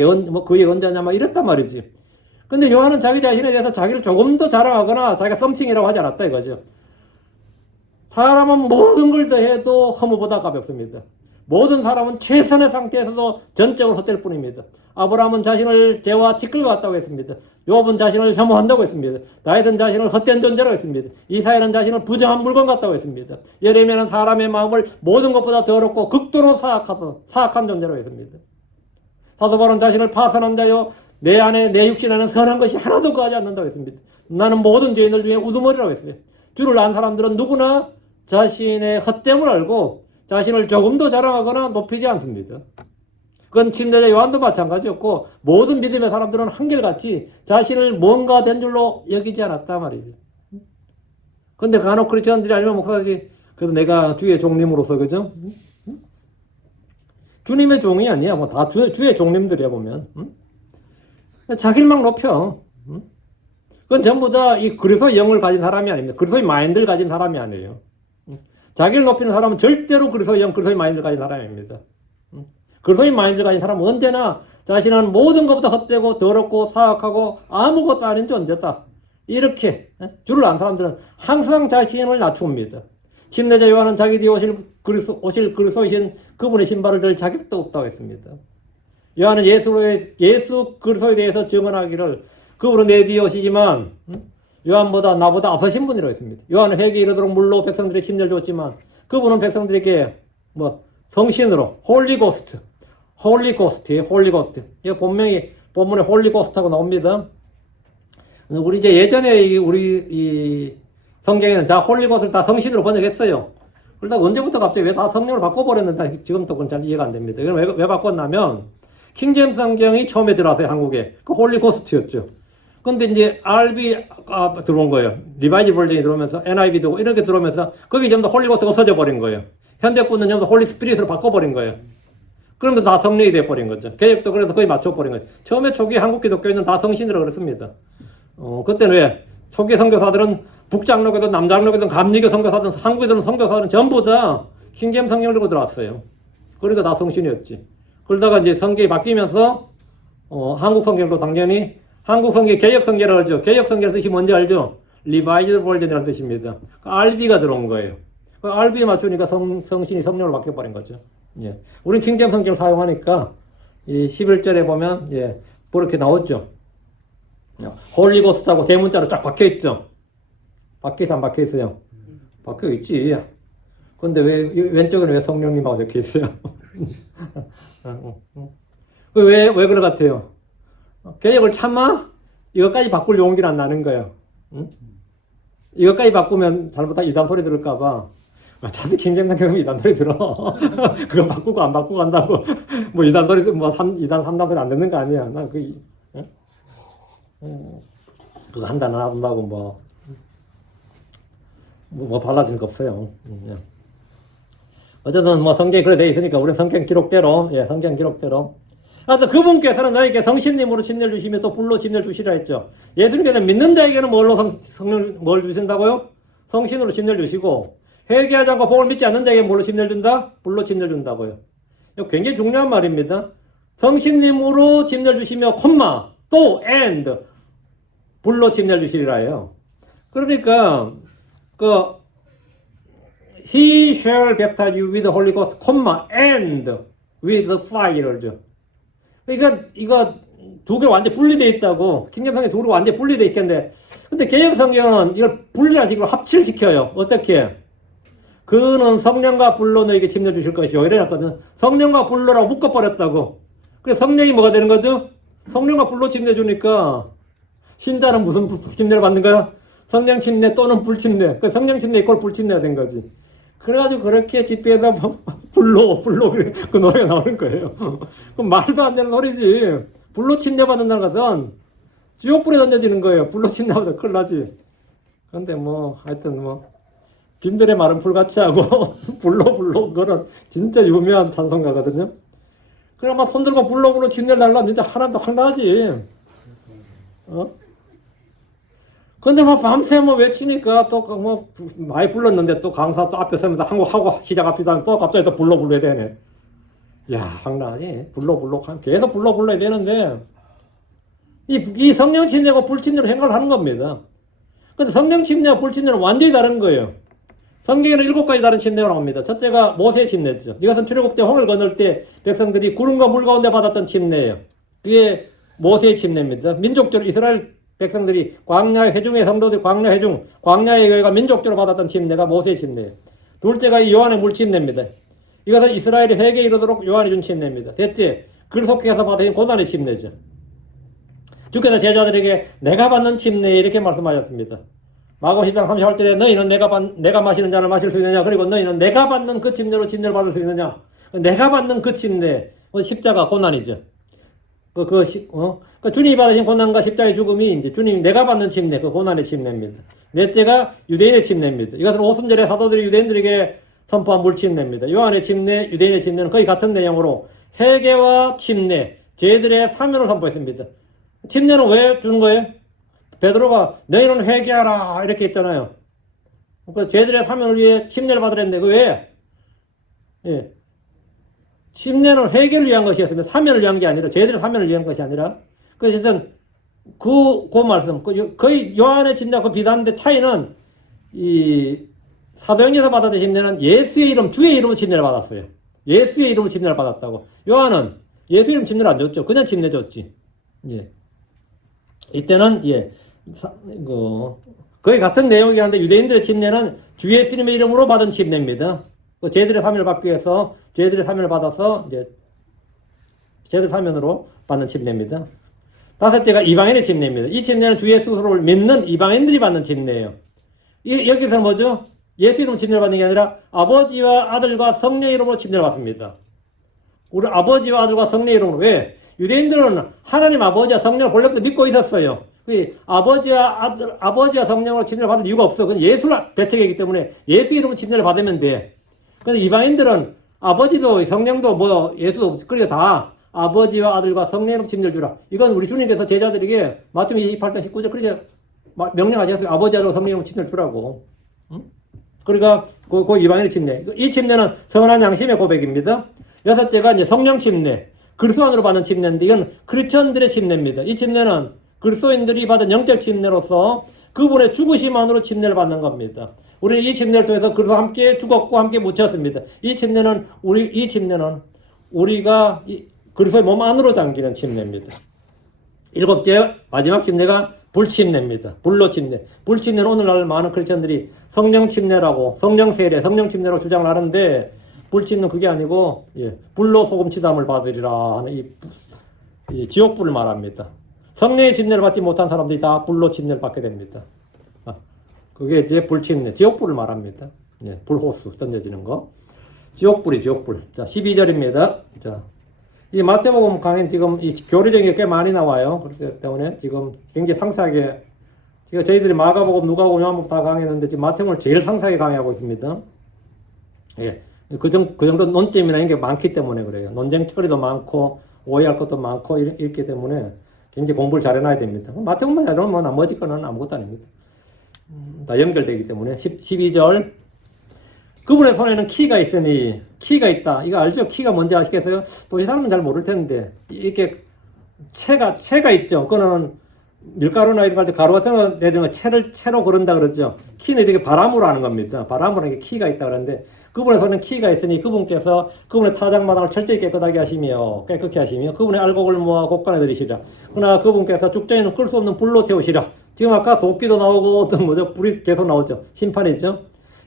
그 예언자냐 막 이랬단 말이지. 근데 요한은 자기 자신에 대해서 자기를 조금 더 자랑하거나 자기가 썸씽이라고 하지 않았다 이거죠. 사람은 모든 걸 더해도 허무보다 가볍습니다. 모든 사람은 최선의 상태에서도 전적으로 헛될 뿐입니다. 아브라함은 자신을 죄와 티끌과 같다고 했습니다. 욥은 자신을 혐오한다고 했습니다. 다윗은 자신을 헛된 존재라고 했습니다. 이사야는 자신을 부정한 물건 같다고 했습니다. 예레미야는 사람의 마음을 모든 것보다 더럽고 극도로 사악한 존재라고 했습니다. 사도 바울은 자신을 파선한 자요 내 안에 내 육신 안에 선한 것이 하나도 거하지 않는다고 했습니다. 나는 모든 죄인들 중에 우두머리라고 했어요. 주를 안 사람들은 누구나 자신의 헛됨을 알고 자신을 조금 더 자랑하거나 높이지 않습니다. 그건 침례자 요한도 마찬가지였고 모든 믿음의 사람들은 한결같이 자신을 뭔가 된 줄로 여기지 않았단 말이에요. 그런데 간혹 크리스천들이 아니면 목사들이 그래서 내가 주의 종님으로서 그죠? 주님의 종이 아니야. 뭐 다 주의 종님들이야 보면. 자기를 막 높여. 그건 전부 다 이 그리스도의 영을 가진 사람이 아닙니다. 그리스도의 마인드를 가진 사람이 아니에요. 자기를 높이는 사람은 절대로 그리스도의 영, 그리스도의 마인드를 가진 사람입니다. 그리스도의 마인드를 가진 사람은 언제나 자신은 모든 것보다 헛되고 더럽고 사악하고 아무것도 아닌 존재다. 이렇게 주를 아는 사람들은 항상 자신을 낮춥니다. 침례자 요한은 자기 뒤에 오실 그리스도이신 그분의 신발을 들 자격도 없다고 했습니다. 요한은 예수 그리스도에 대해서 증언하기를 그분은 내 뒤에 오시지만 요한보다 나보다 앞서신 분이라고 했습니다. 요한은 회개에 이르도록 물로 백성들에게 침례를 줬지만 그분은 백성들에게 성신으로 홀리고스트. 이거 본문에 홀리고스트하고 나옵니다. 우리 이제 예전에 우리 이 성경에는 다 홀리고스트를 다 성신으로 번역했어요. 그러다가 언제부터 갑자기 왜 다 성령으로 바꿔버렸는지 지금도 그건 잘 이해가 안 됩니다. 이건 왜 바꿨냐면 킹제임스 성경이 처음에 들어왔어요, 한국에. 그 홀리고스트였죠. 근데 이제 RB가 들어온 거예요. 리바이즈 버전이 들어오면서 NIV도 이렇게 들어오면서 거기 전부 다 홀리고스트가 없어져 버린 거예요. 현대분은 전부 다 홀리 스피릿으로 바꿔버린 거예요. 그러면서 다 성령이 돼버린 거죠. 개혁도 그래서 거의 맞춰버린 거죠. 처음에 초기 한국 기독교인은 다 성신이라고 그랬습니다. 그때는 왜? 초기 선교사들은 북장로교든 남장로교든 감리교 선교사든 한국에 들은 선교사들은 전부 다 킹제임스 성경을 들고 들어왔어요. 그러니까 다 성신이었지. 그러다가 이제 성경이 바뀌면서 한국 성경도 당연히 한국 성경 개혁 성경이라고 하죠. 개혁 성경의 뜻이 뭔지 알죠? 리바이즈 버전이라는 뜻입니다. RB가 들어온 거예요. RB에 맞추니까 성신이 성령으로 바뀌어버린 거죠. 예. 우리는 킹제임스 성경을 사용하니까 이 11절에 보면 그렇게 나왔죠. 홀리고스트하고 대문자로 쫙 박혀있죠. 박혀있어 안 박혀있어요? 박혀있지. 근데 왼쪽에는 왜 성령님하고 적혀있어요? 왜 그럴 것 같아요? 개혁을 참아? 이것까지 바꿀 용기는 안 나는 거예요. 응? 이것까지 바꾸면 잘못한 이단 소리 들을까봐. 어차피 킹제임스 성경은 이단 소리 들어. 그거 바꾸고 안 바꾸고 한다고. 뭐 이단 소리, 이단 3단 소리 안 듣는 거 아니야. 난 그거 한단 안 한다고 뭐 달라지는 거 없어요. 어쨌든 성경에 그래 돼 있으니까 우리는 성경 기록대로. 그래서 그분께서는 너에게 성신님으로 침례를 주시며 또 불로 침례를 주시라 했죠. 예수님께서는 믿는 자에게는 뭘 주신다고요? 성신으로 침례를 주시고 회개하지 않고 복을 믿지 않는 자에게 뭘로 침례를 준다? 불로 침례를 준다고요. 이거 굉장히 중요한 말입니다. 성신님으로 침례를 주시며 또 and 불로 침례를 주시리라 해요. 그러니까 He shall baptize you with the Holy Ghost, and with the fire죠. 그러니까 이거 두 개 완전 분리되어 있다고. 킹잼 성경 두 개가 완전 분리되어 있겠는데, 근데 개혁 성경은 이걸 분리하시고 합칠시켜요. 어떻게? 그는 성령과 불로 너에게 침례 주실 것이요. 이래놨거든. 성령과 불로라고 묶어버렸다고. 그래서 성령이 뭐가 되는 거죠? 성령과 불로 침례 주니까, 신자는 무슨 침례를 받는 거야? 성령 침례 또는 불 침례. 그 성령 침례 이꼴 불 침례가 된 거지. 그래가지고 그렇게 집회에서 불로 그 노래가 나오는 거예요. 그럼 말도 안 되는 소리지. 불로 침례 받는다는 것은 지옥불에 던져지는 거예요. 불로 침례하면 큰일 나지. 근데 뭐 하여튼 뭐 김들의 말은 불같이 하고 불로 그거는 진짜 유명한 찬송가거든요. 그래 막 손들고 불로 침례를 달라면 진짜 하나도 황당하지. 근데 막 밤새 뭐 외치니까 또 뭐 많이 불렀는데 또 강사 또 앞에 서면서 하고 시작합시다. 또 갑자기 또 불러야 되네. 야, 황당하지. 불러 계속 불러야 되는데 이 성령 침례고 불 침례로 생각을 하는 겁니다. 근데 성령 침례와 불 침례는 완전히 다른 거예요. 성경에는 7가지 다른 침례가 나옵니다. 첫째가 모세 침례죠. 이것은 출애굽 때 홍해를 건널 때 백성들이 구름과 물 가운데 받았던 침례예요. 그게 모세의 침례입니다. 민족적으로 이스라엘 백성들이 광야의 회중의 성도들이 광야의 교회가 민족적으로 받았던 침례가 모세의 침례예요. 둘째가 이 요한의 물 침례입니다. 이것은 이스라엘이 회개에 이르도록 요한이 준 침례입니다. 셋째, 그를 속해서 받으신 고난의 침례죠. 주께서 제자들에게 내가 받는 침례 이렇게 말씀하셨습니다. 마가복음 10장 38절에 너희는 내가 마시는 잔을 마실 수 있느냐, 그리고 너희는 내가 받는 그 침례로 침례를 받을 수 있느냐. 내가 받는 그 침례, 십자가 고난이죠. 주님이 받으신 고난과 십자가의 죽음이 이제 주님이 내가 받는 침례, 그 고난의 침례입니다. 넷째가 유대인의 침례입니다. 이것은 오순절에 사도들이 유대인들에게 선포한 물 침례입니다. 요한의 침례, 유대인의 침례는 거의 같은 내용으로 회개와 침례, 죄들의 사면을 선포했습니다. 침례는 왜 주는 거예요? 베드로가 너희는 회개하라 이렇게 했잖아요. 그 죄들의 사면을 위해 침례를 받으랬는데 그 왜? 예. 침례는 회개를 위한 것이었으면 사면을 위한 게 아니라 죄들의 사면을 위한 것이 아니라 그래서 그 말씀 거의 요한의 침례와 그 비슷한데 차이는 이 사도행전에서 받았던 침례는 예수의 이름 주의 이름으로 침례를 받았어요. 예수의 이름으로 침례를 받았다고. 요한은 예수 이름 침례를 안 줬죠. 그냥 침례 줬지. 예. 이때는 거의 같은 내용이긴 한데 유대인들의 침례는 주 예수님의 이름으로 받은 침례입니다. 죄들의 사면을 받기 위해서 죄들의 사면을 받아서 이제 죄들 사면으로 받는 침례입니다. 다섯째가 이방인의 침례입니다. 이 침례는 주 예수를 믿는 이방인들이 받는 침례예요. 여기서 뭐죠? 예수 이름 침례를 받는 게 아니라 아버지와 아들과 성령 이름으로 침례를 받습니다. 우리 아버지와 아들과 성령 이름으로. 왜? 유대인들은 하나님 아버지와 성령을 본래부터 믿고 있었어요. 아버지와 성령으로 침례를 받을 이유가 없어. 그건 예수를 배척했기 때문에 예수 이름으로 침례를 받으면 돼. 근데 이방인들은 아버지도 성령도 예수도 그리고 다 아버지와 아들과 성령으로 침례를 주라. 이건 우리 주님께서 제자들에게 마태복음 28장 19절 그렇게 명령하셨어요. 아버지 아들과 성령으로 침례를 주라고. 응? 그러니까 그 이방인의 침례. 이 침례는 선한 양심의 고백입니다. 여섯째가 이제 성령 침례. 그리스도 안으로 받는 침례인데 이건 크리스천들의 침례입니다. 이 침례는 그리스도인들이 받은 영적 침례로서 그분의 죽으심 안으로 침례를 받는 겁니다. 우리는 이 침례를 통해서 그리스도와 함께 죽었고 함께 묻혔습니다. 이 침례는 우리가 그리스도의 몸 안으로 잠기는 침례입니다. 일곱째 마지막 침례가 불침례입니다. 불로 침례. 불침례는 오늘날 많은 크리스천들이 성령 침례라고 성령 세례, 성령 침례로 주장을 하는데 불침례는 그게 아니고 불로 소금 치담을 받으리라 하는 이 지옥불을 말합니다. 성령의 침례를 받지 못한 사람들이 다 불로 침례를 받게 됩니다. 그게 이제 불침례, 지옥불을 말합니다. 불호수 던져지는 거. 지옥불이 지옥불. 자, 12절입니다. 자, 이 마태복음 강의는 지금 이 교리적인 게 꽤 많이 나와요. 그렇기 때문에 지금 굉장히 상세하게 지금 저희들이 마가복음, 누가복음, 요한복음 다 강의했는데 지금 마태복음을 제일 상세하게 강의하고 있습니다. 예. 그 정도 논점이나 이런 게 많기 때문에 그래요. 논쟁거리도 많고, 오해할 것도 많고, 이렇기 때문에 굉장히 공부를 잘 해놔야 됩니다. 마태복음만 해도 뭐 나머지 거는 아무것도 아닙니다. 다 연결되기 때문에. 12절. 그분의 손에는 키가 있으니, 키가 있다. 이거 알죠? 키가 뭔지 아시겠어요? 또 이 사람은 잘 모를 텐데, 이렇게 채가 있죠. 그거는 밀가루나 이런 걸 가루 같은 거 내리는 거 채로 그런다 그러죠. 키는 이렇게 바람으로 하는 겁니다. 바람으로 하는 게 키가 있다 그러는데, 그분의 손에 키가 있으니 그분께서 그분의 타작마당을 철저히 깨끗하게 하시며 깨끗게 하시며 그분의 알곡을 모아 곳간에 들이시라. 그러나 그분께서 죽전에는 끌 수 없는 불로 태우시라. 지금 아까 도끼도 나오고 어떤 뭐죠? 불이 계속 나오죠. 심판이죠.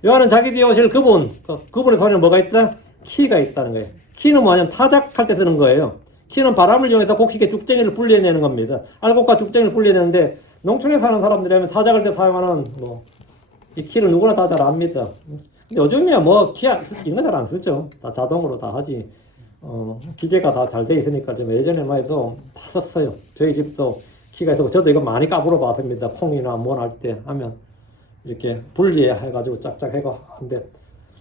요한은 자기 뒤에 오실 그분의 손에 뭐가 있다? 키가 있다는 거예요. 키는 뭐냐면 타작할 때 쓰는 거예요. 키는 바람을 이용해서 곡식의 죽쟁이를 분리해내는 겁니다. 알곡과 죽쟁이를 분리해내는데 농촌에 사는 사람들이라면 타작할 때 사용하는 이 키를 누구나 다 잘 압니다. 근데 요즘이야 이런 거 잘 안 쓰죠. 다 자동으로 다 하지. 기계가 다 잘 돼 있으니까 좀 예전에만 해도 다 썼어요. 저희 집도 키가 있었고 저도 이거 많이 까불어 봤습니다. 콩이나 뭐 할 때 하면 이렇게 분리해가지고 짝짝 해가. 근데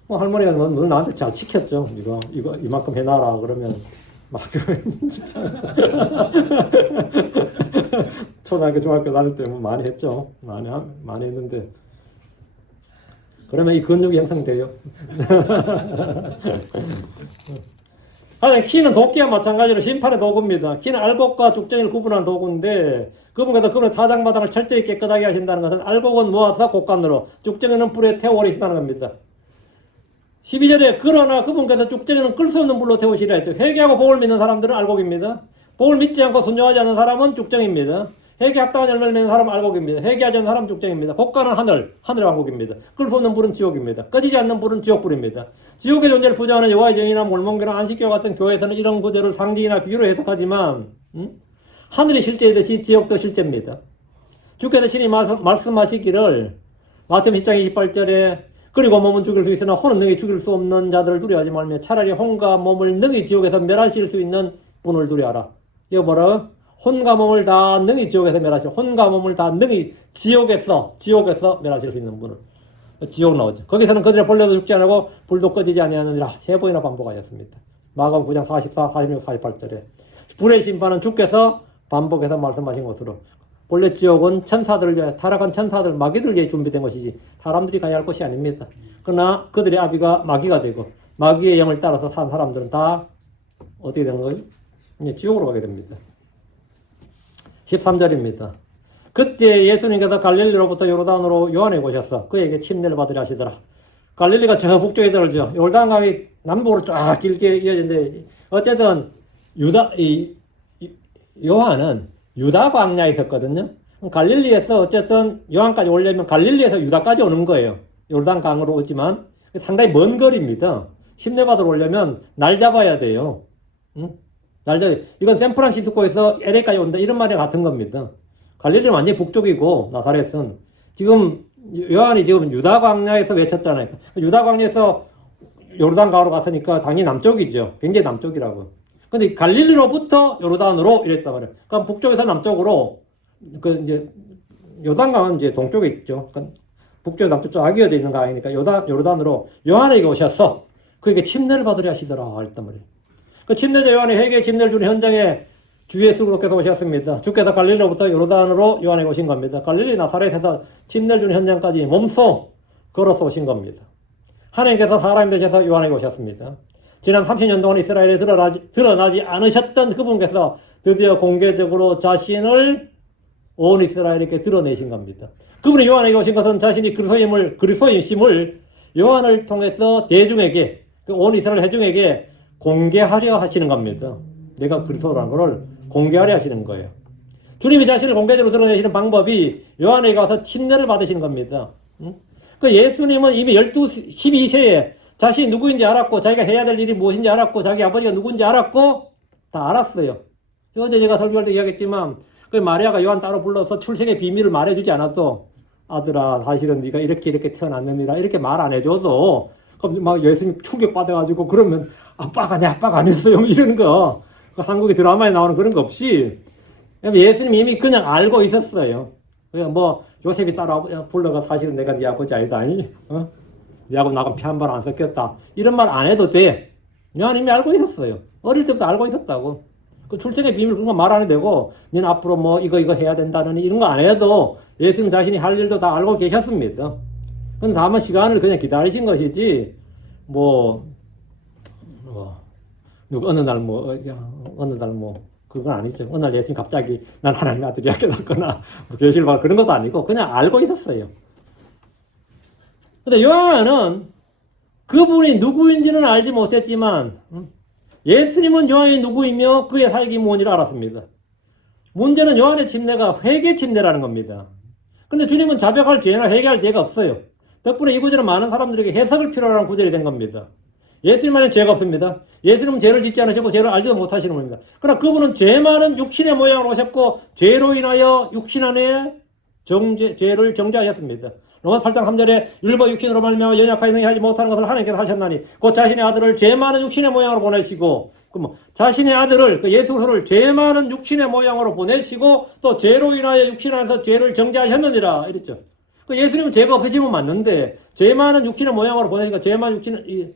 할머니가 너 나한테 잘 시켰죠. 이거 이만큼 해놔라 그러면 막 초등학교 중학교 다닐 때 많이 했죠. 많이 했는데 그러면 이 근육이 형성돼요. 키는 도끼와 마찬가지로 심판의 도구입니다. 키는 알곡과 죽정이를 구분하는 도구인데 그분께서 그분의 타작마당을 철저히 깨끗하게 하신다는 것은 알곡은 모아서 곡간으로 죽정이는 불에 태워버리신다는 겁니다. 12절에 그러나 그분께서 죽정이는 끌 수 없는 불로 태우시라 했죠. 회개하고 복을 믿는 사람들은 알곡입니다. 복을 믿지 않고 순종하지 않는 사람은 죽정입니다. 회개 합당한 열매를 맺는 사람은 알곡입니다. 회개하지 않는 사람은 죽정입니다. 곡간은 하늘의 왕국입니다. 끌 수 없는 불은 지옥입니다. 꺼지지 않는 불은 지옥불입니다. 지옥의 존재를 부정하는 여호와의 정의나 몰몬교나 안식교 같은 교회에서는 이런 구절을 상징이나 비유로 해석하지만 하늘이 실제이듯이 지옥도 실제입니다. 주께서 친히 말씀하시기를 마태복음 10장 28절에 그리고 몸은 죽일 수 있으나 혼은 능히 죽일 수 없는 자들을 두려워하지 말며 차라리 혼과 몸을 능히 지옥에서 멸하실 수 있는 분을 두려워하라. 이거 뭐라? 혼과 몸을 다 능히 지옥에서 멸하실, 혼과 몸을 다 능히 지옥에서 멸하실 수 있는 분을. 지옥 나오죠. 거기서는 그들의 본래도 죽지 않고 불도 꺼지지 아니하느니라 3번이나 반복하였습니다. 마가복음 9장 44, 46, 48절에 불의 심판은 주께서 반복해서 말씀하신 것으로 본래 지옥은 천사들을 위해 타락한 천사들, 마귀들 위해 준비된 것이지 사람들이 가야 할 것이 아닙니다. 그러나 그들의 아비가 마귀가 되고 마귀의 영을 따라서 산 사람들은 다 어떻게 되는 거예요? 지옥으로 가게 됩니다. 13절입니다. 그때 예수님께서 갈릴리로부터 요르단으로 요한에 오셔서 그에게 침례를 받으려 하시더라. 갈릴리가 저 북쪽에 들죠. 요르단강이 남북으로 쫙 길게 이어지는데 어쨌든 요한은 유다 광야에 있었거든요. 갈릴리에서 어쨌든 요한까지 오려면 갈릴리에서 유다까지 오는 거예요. 요르단강으로 오지만 상당히 먼 거리입니다. 침례 받으러 오려면 날 잡아야 돼요. 이건 샌프란시스코에서 LA까지 온다 이런 말이 같은 겁니다. 갈릴리는 완전히 북쪽이고 나사렛은 지금 요한이 지금 유다 광야에서 외쳤잖아요. 유다 광야에서 요르단강으로 갔으니까 당연히 남쪽이죠. 굉장히 남쪽이라고. 근데 갈릴리로부터 요르단으로 이랬단 말이에요. 그럼 북쪽에서 남쪽으로 이제 요단강은 이제 동쪽에 있죠. 북쪽 남쪽 쫙 이어져 있는 강이니까 요르단으로 요한에게 오셔서 그에게 침례를 받으려 하시더라 했단 말이에요. 그 침례자 요한이 회개의 침례를 주는 현장에 주 예수께서 오셨습니다. 주께서 갈릴리로부터 요르단으로 요한에게 오신 겁니다. 갈릴리 나사렛에서 침례를 주는 현장까지 몸소 걸어서 오신 겁니다. 하나님께서 사람이 되셔서 요한에게 오셨습니다. 지난 30년 동안 이스라엘에 드러나지 않으셨던 그분께서 드디어 공개적으로 자신을 온 이스라엘에게 드러내신 겁니다. 그분이 요한에게 오신 것은 자신이 그리스도임을 요한을 통해서 대중에게, 온 이스라엘 회중에게 공개하려 하시는 겁니다. 내가 그리스도라는 것을 공개하려 하시는 거예요. 주님이 자신을 공개적으로 드러내시는 방법이 요한에게 와서 침례를 받으시는 겁니다. 그 예수님은 이미 12세에 자신이 누구인지 알았고 자기가 해야 될 일이 무엇인지 알았고 자기 아버지가 누군지 알았고 다 알았어요. 어제 제가 설교할 때 이야기했지만 그 마리아가 요한 따로 불러서 출생의 비밀을 말해주지 않아도 아들아 사실은 네가 이렇게 태어났느니라 이렇게 말 안 해줘도 그럼 막 예수님 충격받아가지고 그러면 내 아빠가 아니었어요 이러는 거. 그 한국의 드라마에 나오는 그런 거 없이 예수님이 이미 그냥 알고 있었어요. 뭐 요셉이 따로 불러가 사실은 내가 네 아버지 아니다. 네하고 나하고 피 한 번 안 섞였다. 이런 말 안 해도 돼. 요한 이미 알고 있었어요. 어릴 때부터 알고 있었다고. 그 출생의 비밀 그런 거 말 안 해도 되고 너는 앞으로 뭐 이거 해야 된다는 이런 거 안 해도 예수님 자신이 할 일도 다 알고 계셨습니다. 근데 다만 시간을 그냥 기다리신 것이지 어느 날 그건 아니죠. 어느 날 예수님 갑자기 난 하나님의 아들이야 깨닫거나 계시를 받고 그런 것도 아니고 그냥 알고 있었어요. 근데 요한은 그분이 누구인지는 알지 못했지만 예수님은 요한이 누구이며 그의 사역이 무엇인지를 알았습니다. 문제는 요한의 침례가 회개 침례라는 겁니다. 근데 주님은 자백할 죄나 회개할 죄가 없어요. 덕분에 이 구절은 많은 사람들에게 해석을 필요로 하는 구절이 된 겁니다. 예수님만은 죄가 없습니다. 예수님은 죄를 짓지 않으시고 죄를 알지도 못하시는 겁니다. 그러나 그분은 죄 많은 육신의 모양으로 오셨고 죄로 인하여 육신 안에 죄를 정죄하셨습니다. 로마서 8장 3절에 율법 육신으로 말미암아 연약하여 능히 하지 못하는 것을 하나님께서 하셨나니 곧 자신의 아들을 죄 많은 육신의 모양으로 보내시고 자신의 아들을 예수 그리스도를 죄 많은 육신의 모양으로 보내시고 또 죄로 인하여 육신 안에서 죄를 정죄하셨느니라 이랬죠. 예수님은 죄가 없으시면 맞는데 죄 많은 육신의 모양으로 보내시니까 죄 많은 육신의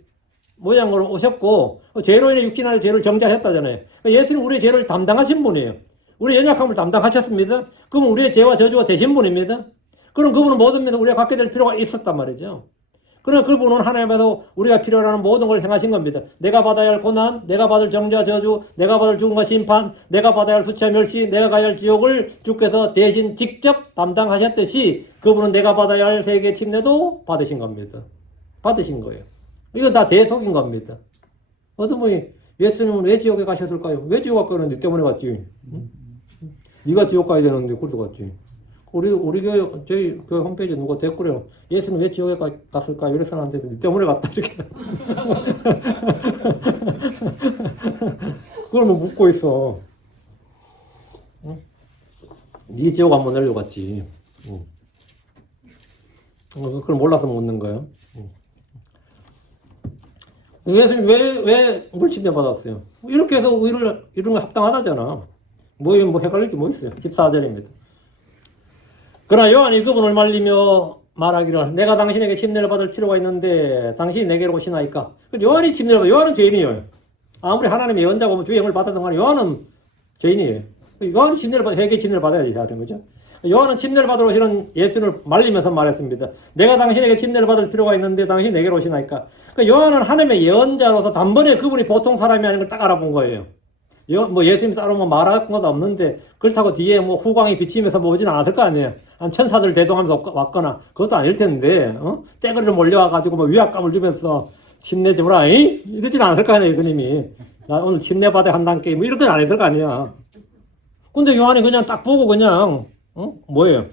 모양으로 오셨고 죄로 인해 육신 안에 죄를 정죄하셨다잖아요. 예수님은 우리의 죄를 담당하신 분이에요. 우리의 연약함을 담당하셨습니다. 그러면 우리의 죄와 저주가 되신 분입니다. 그럼 그분은 모든 면에서 우리가 갖게 될 필요가 있었단 말이죠. 그러나 그분은 하나님께서 우리가 필요로 하는 모든 걸 행하신 겁니다. 내가 받아야 할 고난, 내가 받을 정죄와 저주, 내가 받을 죽음과 심판, 내가 받아야 할 수치와 멸시, 내가 가야 할 지옥을 주께서 대신 직접 담당하셨듯이 그분은 내가 받아야 할 회개 침례도 받으신 겁니다. 받으신 거예요. 이거 다 대속인 겁니다. 어떤 분이 예수님은 왜 지옥에 가셨을까요? 왜 지옥 갔거든? 네 때문에 갔지. 네가 지옥 가야 되는데 그래도 갔지. 우리 교회 저희 교회 홈페이지에 누가 댓글에 예수는 왜 지옥에 갔을까 이래서는 안 되는데 네 때문에 갔다 이렇게 그걸 뭐 묻고 있어. 응? 네 지옥 한번 내려갔지. 응. 그걸 몰라서 묻는 거예요. 응. 예수님 왜 물침대 받았어요? 이렇게 해서 의를 이루는 거 합당하다잖아. 뭐 헷갈릴 게 뭐 있어요? 14절입니다. 그러나 요한이 그분을 말리며 말하기를 내가 당신에게 침례를 받을 필요가 있는데 당신이 내게로 오시나이까. 요한이 침례를 받아. 요한은 죄인이에요. 아무리 하나님의 예언자고 뭐 주의 영을 받았던 간에 요한은 죄인이에요. 요한은 침례를 받아 회개 침례를 받아야지 하는 거죠. 요한은 침례를 받으러 오시는 예수를 말리면서 말했습니다. 내가 당신에게 침례를 받을 필요가 있는데 당신이 내게로 오시나이까. 요한은 하나님의 예언자로서 단번에 그분이 보통 사람이 아닌 걸 딱 알아본 거예요. 뭐 예수님 따로 뭐 말할 것도 없는데 그렇다고 뒤에 뭐 후광이 비치면서 뭐 오진 않았을 거 아니에요. 한 천사들 대동하면서 왔거나 그것도 아닐 텐데 떼거리로 몰려와가지고 뭐 위압감을 주면서 침례 줘라 이러진 않았을 거 아니에요. 예수님이 나 오늘 침례 받아 한단께 뭐 이런 건 안 했을 거 아니야. 근데 요한이 그냥 딱 보고 그냥 뭐예요?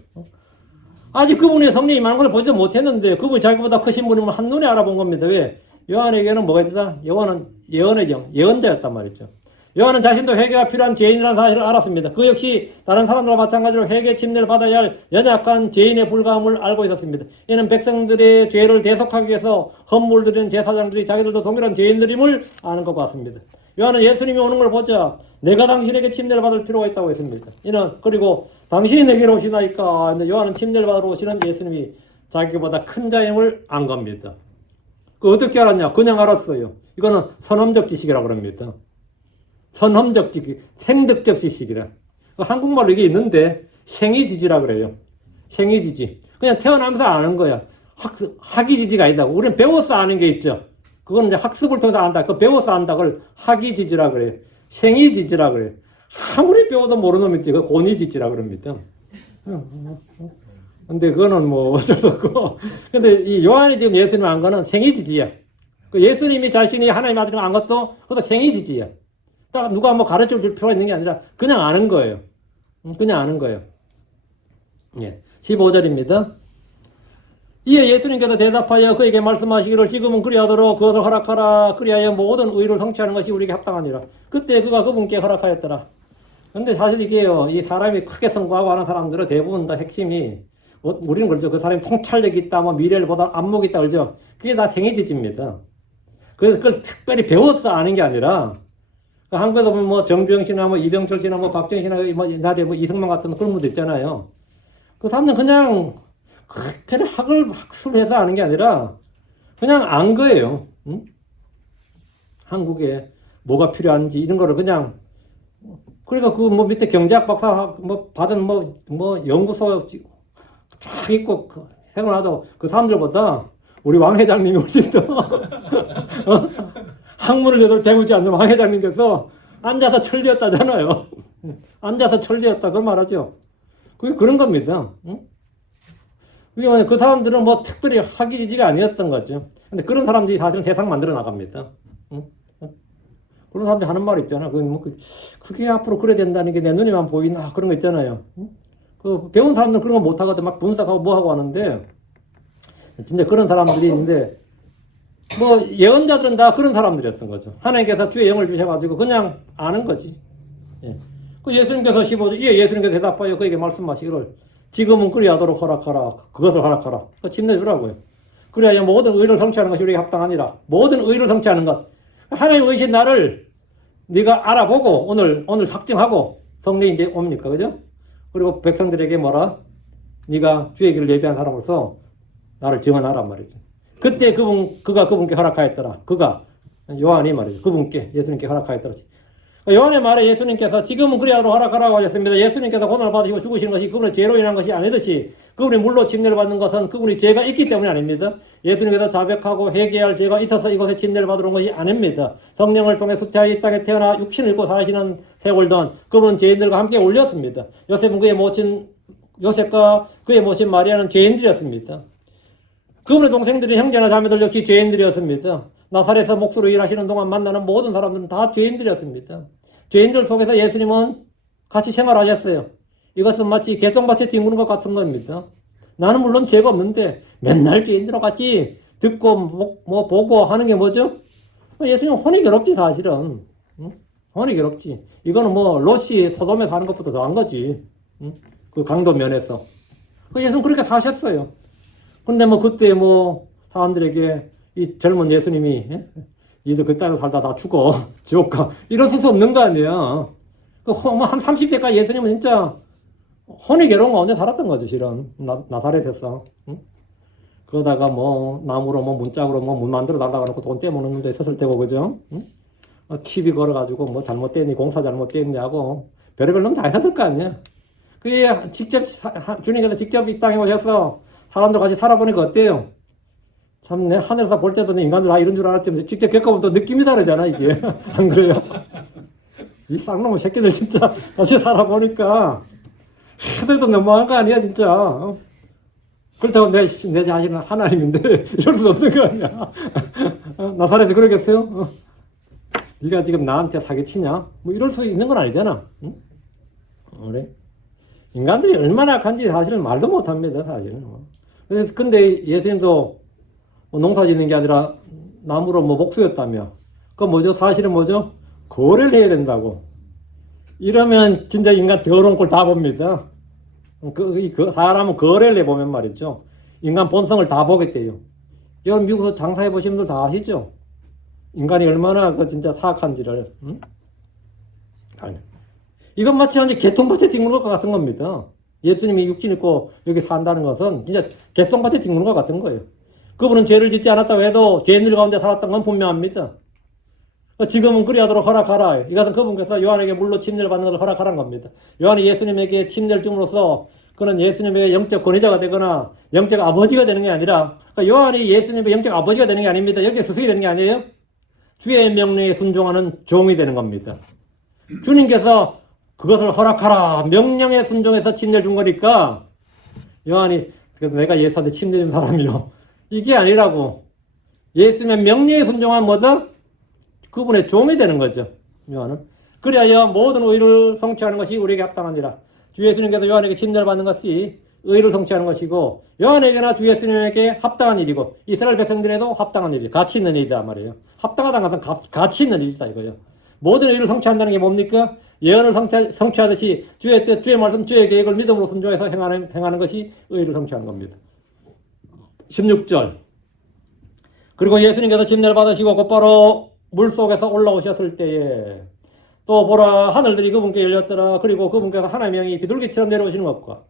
아직 그분의 성령이 임하는 걸 보지도 못했는데 그분이 자기보다 크신 분이면 한눈에 알아본 겁니다. 왜? 요한에게는 뭐가 있다? 요한은 예언의 영, 예언자였단 말이죠. 요한은 자신도 회개가 필요한 죄인이라는 사실을 알았습니다. 그 역시 다른 사람들과 마찬가지로 회개 침례를 받아야 할 연약한 죄인의 불가함을 알고 있었습니다. 이는 백성들의 죄를 대속하기 위해서 헌물드리는 제사장들이 자기들도 동일한 죄인들임을 아는 것 같습니다. 요한은 예수님이 오는 걸 보자 내가 당신에게 침례를 받을 필요가 있다고 했습니다. 이는 그리고 당신이 내게로 오시나이까. 근데 요한은 침례를 받으러 오시는 예수님이 자기보다 큰 자임을 안 겁니다. 그 어떻게 알았냐? 그냥 알았어요. 이거는 선험적 지식이라고 합니다. 선험적 지식, 생득적 지식이라. 한국말로 이게 있는데 생이지지라 그래요. 생이지지. 그냥 태어나면서 아는 거야. 학이지지가 아니다. 우리는 배워서 아는 게 있죠. 그건 이제 학습을 통해서 안다. 그 배워서 안다. 그걸 학이지지라 그래요. 생이지지라 그래요. 아무리 배워도 모르는 놈 있지. 그 고니지지라 그럽니다. 근데 그거는 뭐 어쩔 수 없고. 근데 이 요한이 지금 예수님 안 거는 생이지지야. 그 예수님이 자신이 하나님 아들인 안 것도 그것도 생이지지야. 딱 누가 뭐 가르쳐 줄 필요가 있는 게 아니라 그냥 아는 거예요. 그냥 아는 거예요. 예. 15절입니다. 이에 예수님께서 대답하여 그에게 말씀하시기를 지금은 그리하도록 그것을 허락하라. 그리하여 모든 의를 성취하는 것이 우리에게 합당하니라. 그때 그가 그분께 허락하였더라. 근데 사실 이게요, 이 사람이 크게 성공하고 하는 사람들은 대부분 다 핵심이, 우리는 그렇죠. 그 사람이 통찰력이 있다, 뭐 미래를 보다 안목이 있다, 그러죠. 그게 다 생애지지입니다. 그래서 그걸 특별히 배워서 아는 게 아니라, 한국에서 보면 뭐 정주영 씨나 뭐 이병철 씨나 뭐 박정희 씨나 뭐 옛날에 뭐 이승만 같은 그런 분들 있잖아요. 그 사람들은 그냥 그렇게 학술해서 아는 게 아니라 그냥 안 거예요. 응? 한국에 뭐가 필요한지 이런 거를 그냥 그러니까 그 뭐 밑에 경제학 박사 뭐 받은 뭐 연구소 쫙 있고 해놓아도 그 사람들보다 우리 왕 회장님이 훨씬 더 학문을 제대로 배우지 않는 왕 회장님께서 앉아서 천리였다잖아요. 앉아서 천리였다 그 말하죠. 그게 그런 겁니다. 응? 그 사람들은 뭐 특별히 학위지지가 아니었던 거죠. 근데 그런 사람들이 사실은 세상 만들어 나갑니다. 응? 그런 사람들이 하는 말 있잖아. 그게 앞으로 그래야 된다는 게 내 눈에만 보이나 그런 거 있잖아요. 응? 그 배운 사람들은 그런 거 못하거든. 막 분석하고 뭐 하고 하는데 진짜 그런 사람들이 있는데 뭐 예언자들은 다 그런 사람들이었던 거죠. 하나님께서 주의 영을 주셔가지고 그냥 아는 거지. 예. 그 예수님께서 15절, 예수님께서 대답하여 그에게 말씀하시기를 지금은 그리하도록 허락하라. 그것을 허락하라. 그 침내주라고요. 그래야 모든 의를 성취하는 것이 우리에게 합당하니라. 모든 의를 성취하는 것. 하나님 의신 나를 네가 알아보고 오늘 확정하고 성령이 이제 옵니까, 그죠? 그리고 백성들에게 뭐라? 네가 주의 길을 예비한 사람으로서 나를 증언하란 말이죠. 그때 그가 그분께 허락하였더라. 요한이 말이죠. 그분께 예수님께 허락하였더라. 요한의 말에 예수님께서 지금은 그리하도록 허락하라고 하셨습니다. 예수님께서 고난을 받으시고 죽으신 것이 그분의 죄로 인한 것이 아니듯이 그분이 물로 침례를 받는 것은 그분이 죄가 있기 때문이 아닙니다. 예수님께서 자백하고 회개할 죄가 있어서 이곳에 침례를 받으러 온 것이 아닙니다. 성령을 통해 수태하 이 땅에 태어나 육신을 입고 사시는 세월 동안 그분은 죄인들과 함께 올렸습니다. 요셉과 그의 모친 마리아는 죄인들이었습니다. 그분의 동생들이 형제나 자매들 역시 죄인들이었습니다. 나사렛에서 목수로 일하시는 동안 만나는 모든 사람들은 다 죄인들이었습니다. 죄인들 속에서 예수님은 같이 생활하셨어요. 이것은 마치 개똥밭에 뒹구는 것 같은 겁니다. 나는 물론 죄가 없는데 맨날 죄인들하고 같이 듣고 보고 하는 게 뭐죠? 예수님은 혼이 괴롭지 사실은. 응? 혼이 괴롭지. 이거는 롯이 소돔에 사는 것보다 더한 거지. 응? 그 강도 면에서. 예수님은 그렇게 사셨어요. 근데 그때 사람들에게 이 젊은 예수님이, 니들 그 땅에 살다 다 죽어. 지옥 가. 이럴 수 없는 거 아니야. 한 30대까지 예수님은 진짜 혼이 괴로운 가운데 살았던 거죠, 실은. 나사렛에서. 응? 그러다가 나무로 문짝으로 문 만들어 달라고 놓고 돈 떼먹는 데 있었을 때고, 그죠? 응? TV 걸어가지고 잘못됐니, 공사 잘못됐냐고. 별의별 놈 다 했었을 거 아니야. 그게 주님께서 직접 이 땅에 오셔서 사람들 같이 살아보니까 어때요? 참, 내 하늘에서 볼 때도 인간들 다 이런 줄 알았지만 직접 겪어보면 또 느낌이 다르잖아, 이게. 안 그래요? 이 쌍놈의 새끼들 진짜 같이 살아보니까 하늘도 너무한 거 아니야, 진짜. 그렇다고 내 자신은 하나님인데 이럴 수 없는 거 아니야. 나사렛에 그러겠어요? 네가 지금 나한테 사기치냐? 이럴 수 있는 건 아니잖아. 응? 그래? 인간들이 얼마나 악한지 사실은 말도 못합니다, 사실은. 근데 예수님도 농사 짓는 게 아니라 나무로 목수였다며. 사실은 뭐죠? 거래를 해야 된다고. 이러면 진짜 인간 더러운 꼴 다 봅니다. 사람은 거래를 해보면 말이죠. 인간 본성을 다 보겠대요. 여러분 미국에서 장사해보신 분들 다 아시죠? 인간이 얼마나 진짜 사악한지를. 응? 아니. 이건 마치 완전 개똥밭에 뒹구는 것 같은 겁니다. 예수님이 육신 입고 여기 산다는 것은 진짜 개똥밭에 뒹구는 것 같은 거예요. 그분은 죄를 짓지 않았다고 해도 죄인들 가운데 살았던 건 분명합니다. 지금은 그리하도록 허락하라. 이것은 그분께서 요한에게 물로 침례를 받는 것을 허락하라는 겁니다. 요한이 예수님에게 침례를 줌으로써 그는 예수님에게 영적 권위자가 되거나 영적 아버지가 되는 게 아니라, 요한이 예수님의 영적 아버지가 되는 게 아닙니다. 영적 스승이 되는 게 아니에요. 주의 명령에 순종하는 종이 되는 겁니다. 주님께서 그것을 허락하라. 명령에 순종해서 침례를 준 거니까 요한이 그래서 내가 예수한테 침례 준 사람이요. 이게 아니라고. 예수님의 명령에 순종한 뭐죠? 그분의 종이 되는 거죠. 요한은. 그래야 모든 의를 성취하는 것이 우리에게 합당하니라. 주 예수님께서 요한에게 침례를 받는 것이 의를 성취하는 것이고 요한에게나 주 예수님에게 합당한 일이고 이스라엘 백성들에도 합당한 일이 가치 있는 일이다 말이에요. 합당하다는 것은 가치 있는 일이다 이거예요. 모든 의를 성취한다는 게 뭡니까? 예언을 성취하듯이 주의 뜻, 주의 말씀, 주의 계획을 믿음으로 순종해서 행하는 것이 의를 성취하는 겁니다. 16절. 그리고 예수님께서 침례를 받으시고 곧바로 물속에서 올라오셨을 때에 또 보라 하늘들이 그분께 열렸더라. 그리고 그분께서 하나님의 영이 비둘기처럼 내려오시는 것과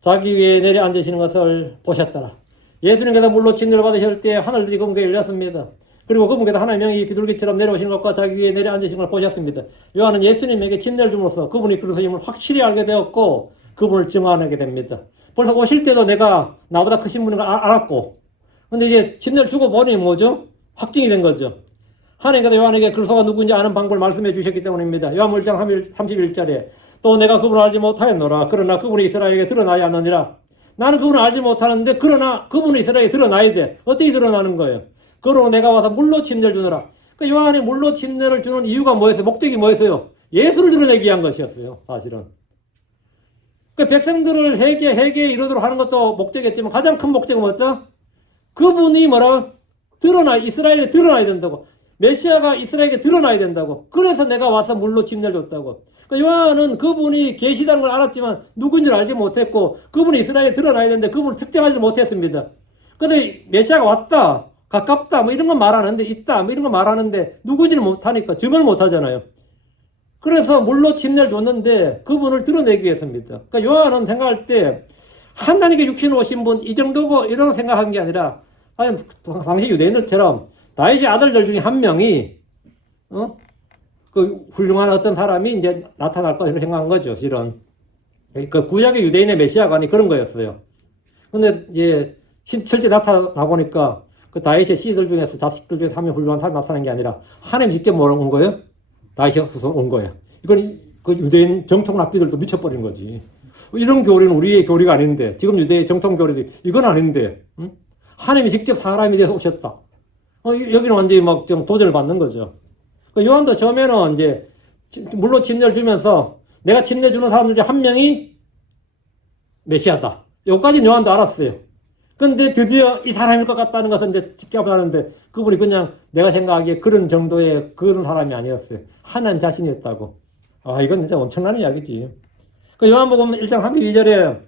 자기 위에 내려 앉으시는 것을 보셨더라. 예수님께서 물로 침례를 받으실 때 하늘들이 그분께 열렸습니다. 그리고 그분께서 하나님의 영이 비둘기처럼 내려오시는 것과 자기 위에 내려 앉으시는 걸 보셨습니다. 요한은 예수님에게 침례를 줌으로써 그분이 그리스도임을 확실히 알게 되었고 그분을 증언하게 됩니다. 벌써 오실 때도 내가 나보다 크신 분인 걸 알았고, 근데 이제 침례를 주고 보니 뭐죠? 확증이 된 거죠. 하나님께서 요한에게 그리스도가 누구인지 아는 방법을 말씀해 주셨기 때문입니다. 요한복음 1장 31절에 또 내가 그분을 알지 못하였노라. 그러나 그분이 이스라엘에게 드러나야 하느니라. 나는 그분을 알지 못하는데 그러나 그분이 이스라엘에게 드러나야 돼. 어떻게 드러나는 거예요? 그러고 내가 와서 물로 침례를 주느라. 그 요한이 물로 침례를 주는 이유가 뭐였어요? 목적이 뭐였어요? 예수를 드러내기 위한 것이었어요. 사실은. 그 백성들을 회개에 이르도록 하는 것도 목적이었지만 가장 큰 목적은 뭐였죠? 그분이 이스라엘에 드러나야 된다고. 메시아가 이스라엘에게 드러나야 된다고. 그래서 내가 와서 물로 침례를 줬다고. 그러니까 요한은 그분이 계시다는 걸 알았지만 누군지를 알지 못했고 그분이 이스라엘에 드러나야 되는데 그분을 특정하지 못했습니다. 그래서 메시아가 왔다, 가깝다 뭐 이런 건 말하는데 있다 뭐 이런 건 말하는데 누군지는 못하니까 증언을 못하잖아요. 그래서 물로 침례를 줬는데 그분을 드러내기 위해서입니다. 그러니까 요한은 생각할 때 하나님께 육신으로 오신 분 이 정도고 이런 생각한 게 아니라 당시 유대인들처럼 다윗의 아들들 중에 한 명이 그 훌륭한 어떤 사람이 이제 나타날 것이라고 생각한 거죠, 실은. 그 구약의 유대인의 메시아가 아니 그런 거였어요. 근데 이제 실제 나타나 보니까 그 다윗의 씨들 중에서 자식들 중에서 한 명 훌륭한 사람이 나타난 게 아니라 하나님 직접 뭐라고 온 거예요? 다윗의 후손 온 거예요. 이건 그 유대인 정통 랍비들도 미쳐버린 거지. 이런 교리는 우리의 교리가 아닌데, 지금 유대의 정통 교리도 이건 아닌데, 응? 하나님이 직접 사람이 돼서 오셨다. 여기는 완전히 막 좀 도전을 받는 거죠. 그 요한도 처음에는 이제 물로 침례를 주면서 내가 침례 주는 사람들 중에 한 명이 메시아다. 여기까지는 요한도 알았어요. 근데 드디어 이 사람일 것 같다는 것은 이제 직접 하는데 그분이 그냥 내가 생각하기에 그런 정도의 그런 사람이 아니었어요. 하나님 자신이었다고. 아, 이건 진짜 엄청난 이야기지. 그 요한복음 1장 32절에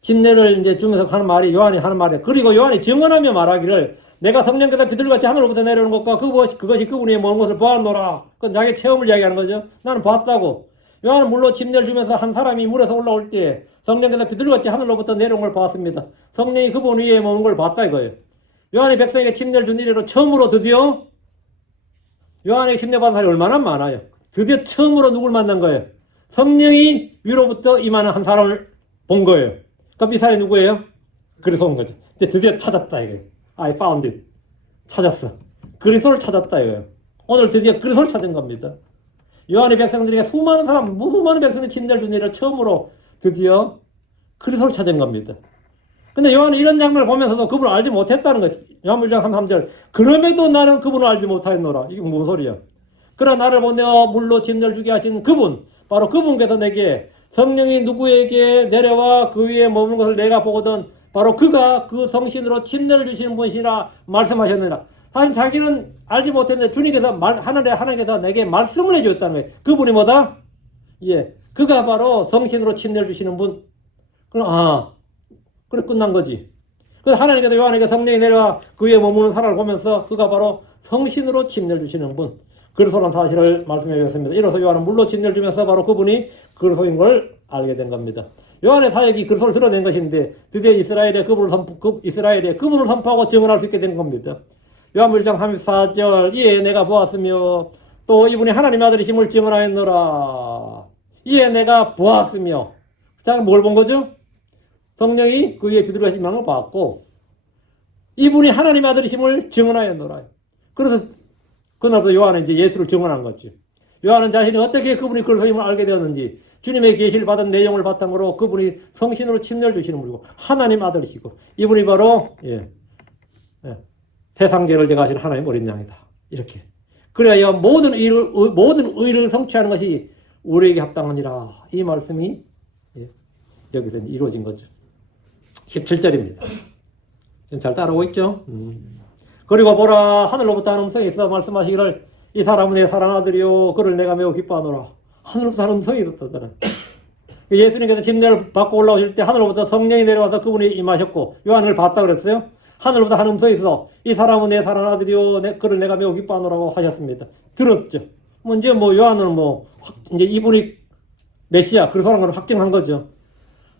침례를 이제 주면서 하는 말이 요한이 하는 말이에요. 그리고 요한이 증언하며 말하기를 내가 성령께서 비둘기같이 하늘로부터 내려오는 것과 그것이 그분이 모은 것을 보았노라. 그건 자기 체험을 이야기하는 거죠. 나는 봤다고. 요한은 물로 침례를 주면서 한 사람이 물에서 올라올 때 성령께서 비둘기같이 하늘로부터 내려온 걸 봤습니다. 성령이 그분 위에 머문 걸 봤다 이거예요. 요한이 백성에게 침례를 준 이래로 처음으로 드디어 요한에게 침례 받은 사람이 얼마나 많아요. 드디어 처음으로 누굴 만난 거예요. 성령이 위로부터 임하는 한 사람을 본 거예요. 그럼 이 사람이 누구예요? 그래서 온 거죠. 이제 드디어 찾았다 이거예요. I found it. 찾았어. 그리스도를 찾았다 이거예요. 오늘 드디어 그리스도를 찾은 겁니다. 요한의 백성들에게 수많은 백성들이 침례를 준 이래 처음으로 드디어 그리스도를 찾은 겁니다. 근데 요한은 이런 장면을 보면서도 그분을 알지 못했다는 것이 요한 1장 3절 그럼에도 나는 그분을 알지 못하였노라. 이게 무슨 소리야? 그러나 나를 보내어 물로 침례를 주게 하신 그분 바로 그분께서 내게 성령이 누구에게 내려와 그 위에 머무는 것을 내가 보거든 바로 그가 그 성신으로 침례를 주시는 분이시라 말씀하셨느니라. 사실 자기는 알지 못했는데 주님께서 하나님께서 내게 말씀을 해주었다는 거예요. 그분이 뭐다? 예, 그가 바로 성신으로 침례를 주시는 분. 그럼 그래 끝난 거지. 그래서 하나님께서 요한에게 성령이 내려와 그 위에 머무는 사람을 보면서 그가 바로 성신으로 침례를 주시는 분. 그리스도라는 사실을 말씀해 주셨습니다. 이로써 요한은 물로 침례를 주면서 바로 그분이 그리스도인 걸 알게 된 겁니다. 요한의 사역이 그리스도를 드러낸 것인데 드디어 이스라엘에 그분을 선포하고 증언할 수 있게 된 겁니다. 요한복음 1장 34절 이에 내가 보았으며 또 이분이 하나님의 아들이심을 증언하였노라. 이에 내가 보았으며 자, 뭘 본 거죠? 성령이 그 위에 비둘기같이 임하는 걸 봤고 이분이 하나님의 아들이심을 증언하였노라. 그래서 그날부터 요한은 이제 예수를 증언한 거죠. 요한은 자신이 어떻게 그분이 그리스도임을 알게 되었는지 주님의 계시를 받은 내용을 바탕으로 그분이 성신으로 침례를 주시는 분이고 하나님 아들이시고 이분이 바로 세상죄를 제거하신 하나님 어린 양이다. 이렇게. 그래야 모든 의를 성취하는 것이 우리에게 합당하니라. 이 말씀이 여기서 이루어진 거죠. 17절입니다. 지금 잘 따라오고 있죠? 그리고 보라 하늘로부터 하는 음성이 있어 말씀하시기를 이 사람은 내 사랑하는 아들이요 그를 내가 매우 기뻐하노라. 하늘로부터 하는 음성이 있었다잖아요. 예수님께서 침례를 받고 올라오실 때 하늘로부터 성령이 내려와서 그분이 임하셨고 요한을 봤다 그랬어요. 하늘로부터 하는 음성이 있어 이 사람은 내 사랑하는 아들이요 그를 내가 매우 기뻐하노라고 하셨습니다. 들었죠. 이제 요한은 이제 이분이 메시아 그리스도라는 걸 확증한 거죠.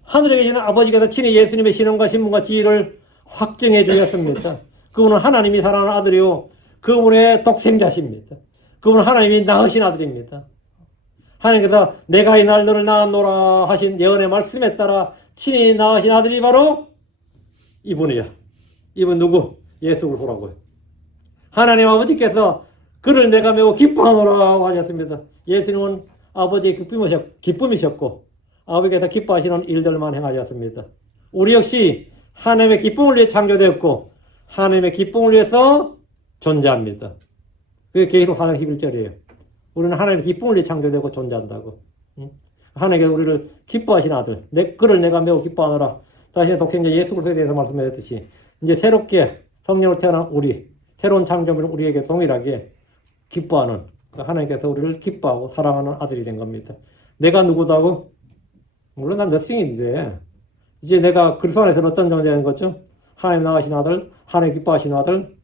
하늘에 계시는 아버지께서 친히 예수님의 신원과 신분과 지위를 확증해 주셨습니다. 그분은 하나님이 사랑하는 아들이요 그분의 독생자십니다. 그분은 하나님이 낳으신 아들입니다. 하나님께서 내가 이날 너를 낳았노라 하신 예언의 말씀에 따라 친히 낳으신 아들이 바로 이분이야. 이분 누구? 예수 그리스도라고요. 하나님 아버지께서 그를 내가 매우 기뻐하노라 하셨습니다. 예수님은 아버지의 기쁨이셨고 아버지께서 기뻐하시는 일들만 행하셨습니다. 우리 역시 하나님의 기쁨을 위해 창조되었고 하나님의 기쁨을 위해서 존재합니다. 그게 계시록 4장 11절이에요. 우리는 하나님의 기쁨을 위해 창조되고 존재한다고. 하나님께서 우리를 기뻐하신 아들, 그를 내가 매우 기뻐하노라. 자신의 독생자 예수 그리스도에 대해서 말씀하셨듯이 이제 새롭게 성령으로 태어난 우리, 새로운 창조물은 우리에게 동일하게 기뻐하는, 하나님께서 우리를 기뻐하고 사랑하는 아들이 된 겁니다. 내가 누구다고? 물론 난 너싱인데 이제 내가 그리스도 안에서 어떤 존재인 거죠? 하나님 나가신 아들, 하나님 기뻐하신 아들,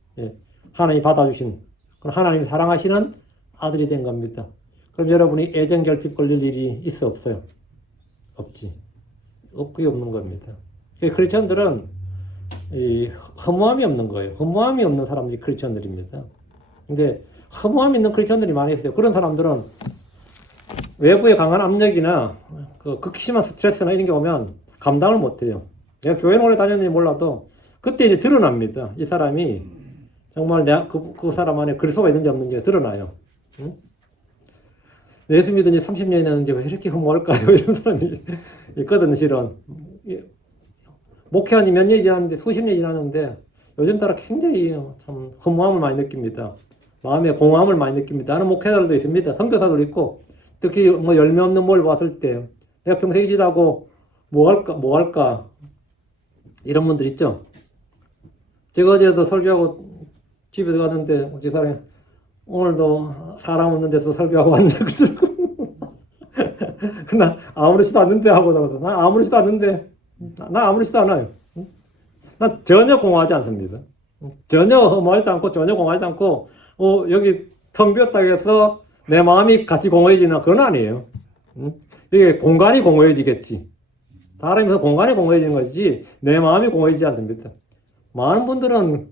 하나님 받아주신, 하나님이 사랑하시는 아들이 된 겁니다. 그럼 여러분이 애정결핍 걸릴 일이 있어 없어요? 없지. 그게 없는 겁니다. 크리스천들은 허무함이 없는 거예요. 허무함이 없는 사람들이 크리스천들입니다. 근데 허무함이 있는 크리스천들이 많이 있어요. 그런 사람들은 외부의 강한 압력이나 그 극심한 스트레스나 이런 게 오면 감당을 못해요. 내가 교회는 오래 다녔는지 몰라도 그때 이제 드러납니다. 이 사람이 정말 내가 그 사람 안에 그리스도가 있는지 없는지가 드러나요. 응? 예수 믿은 지 30년이 됐는데 왜 이렇게 허무할까요? 이런 사람이 있거든요, 실은. 목회한 지 몇 년이 지났는데, 수십 년이 지났는데, 요즘 따라 굉장히 참 허무함을 많이 느낍니다. 마음에 공허함을 많이 느낍니다. 하는 목회자들도 있습니다. 선교사들도 있고, 특히 뭐 열매 없는 뭘 봤을 때, 내가 평생 이지하고 뭐 할까, 이런 분들 있죠. 제가 어제도 설교하고 집에 갔는데, 어제 사람이 오늘도 사람 없는 데서 설교하고 왔는데, 나 아무렇지도 않는데 하고 나가서, 나 아무렇지도 않는데, 나 아무렇지도 않아요. 나 전혀 공허하지 않습니다. 전혀 허무하지도 않고, 전혀 공허하지도 않고, 여기 텅 비었다고 해서 내 마음이 같이 공허해지나, 그건 아니에요. 이게 공간이 공허해지겠지. 사람이 공간이 공허해지는 것이지, 내 마음이 공허해지지 않습니다. 많은 분들은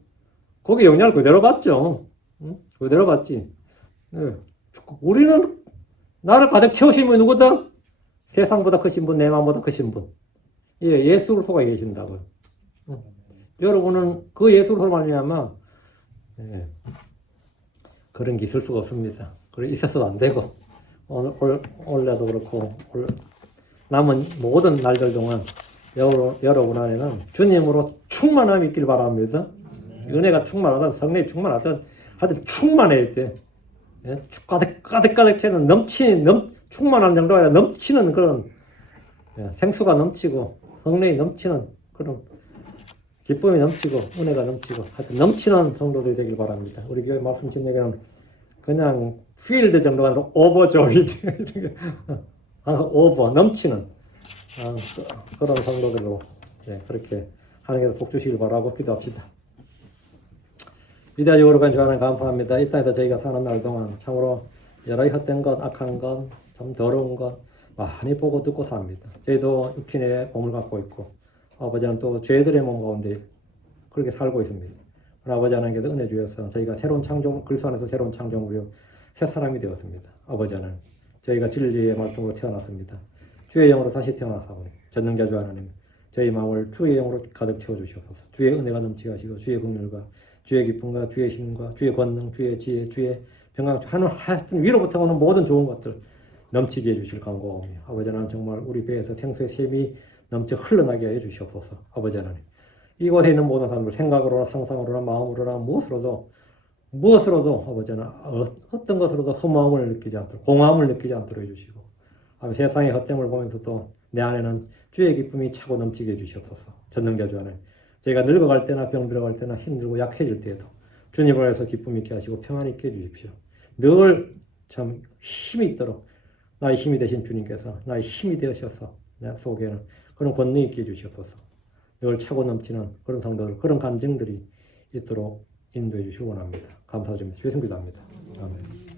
거기 영향을 그대로 받죠. 그대로 받지. 우리는 나를 가득 채우신 분이 누구다? 세상보다 크신 분, 내 마음보다 크신 분. 예수 그리스도가 계신다고요. 여러분은 그 예수 그리스도로 말미암아 그런 게 있을 수가 없습니다. 있어서도 안 되고 올해도 그렇고 남은 모든 날들 동안 여러분 안에는 주님으로 충만함이 있길 바랍니다. 은혜가 충만하든 성령이 충만하든 하여튼 충만해야 돼. 가득 채는 충만한 정도가 아니라 넘치는 그런 생수가 넘치고 성령이 넘치는 그런 기쁨이 넘치고 은혜가 넘치고 하여튼 넘치는 성도들이 되길 바랍니다. 우리 교회 말씀 진행에는 그냥 필드 정도가 아니라 오버조이드 항상 오버 넘치는 그런 성도들로 그렇게 하나님께서 복 주시길 바라고 기도합시다. 위대하시고 거룩한 주 하나님 감사합니다. 이 땅에서 저희가 사는 날 동안 참으로 여러 헛된 것, 악한 것, 참 더러운 것 많이 보고 듣고 삽니다. 저희도 육신의 몸을 갖고 있고 아버지는 또 죄들의 몸 가운데 그렇게 살고 있습니다. 아버지 하나님께서 은혜 주셔서 저희가 새로운 창조, 그리스도 안에서 새로운 창조물이요 새 사람이 되었습니다. 아버지 하나님, 저희가 진리의 말씀으로 태어났습니다. 주의 영으로 다시 태어나사오니 전능자 주 하나님, 저희 마음을 주의 영으로 가득 채워주시옵소서. 주의 은혜가 넘치게 하시고 주의 긍휼과 주의 기쁨과 주의 힘과 주의 권능, 주의 지혜, 주의 평강, 하여튼 위로부터 오는 모든 좋은 것들 넘치게 해주실 간구하오며 아버지 하나님 정말 우리 배에서 생수의 샘이 넘쳐 흘러나게 해 주시옵소서. 아버지 하나님, 이곳에 있는 모든 사람들 생각으로나 상상으로나 마음으로나 무엇으로도 아버지 하나님 어떤 것으로도 허무함을 느끼지 않도록 공허함을 느끼지 않도록 해주시고 세상의 헛됨을 보면서도 내 안에는 주의 기쁨이 차고 넘치게 해주시옵소서. 전능자 주 하나님, 저희가 늙어갈 때나 병 들어갈 때나 힘들고 약해질 때에도 주님을 위해서 기쁨 있게 하시고 평안 있게 해주십시오. 늘 참 힘이 있도록 나의 힘이 되신 주님께서 나의 힘이 되셔서 내 속에는 그런 권능 있게 해주시옵소서. 늘 차고 넘치는 그런 성도들, 그런 감정들이 있도록 인도해 주시기 원합니다. 감사드립니다. 주의 성기도합니다. 아멘.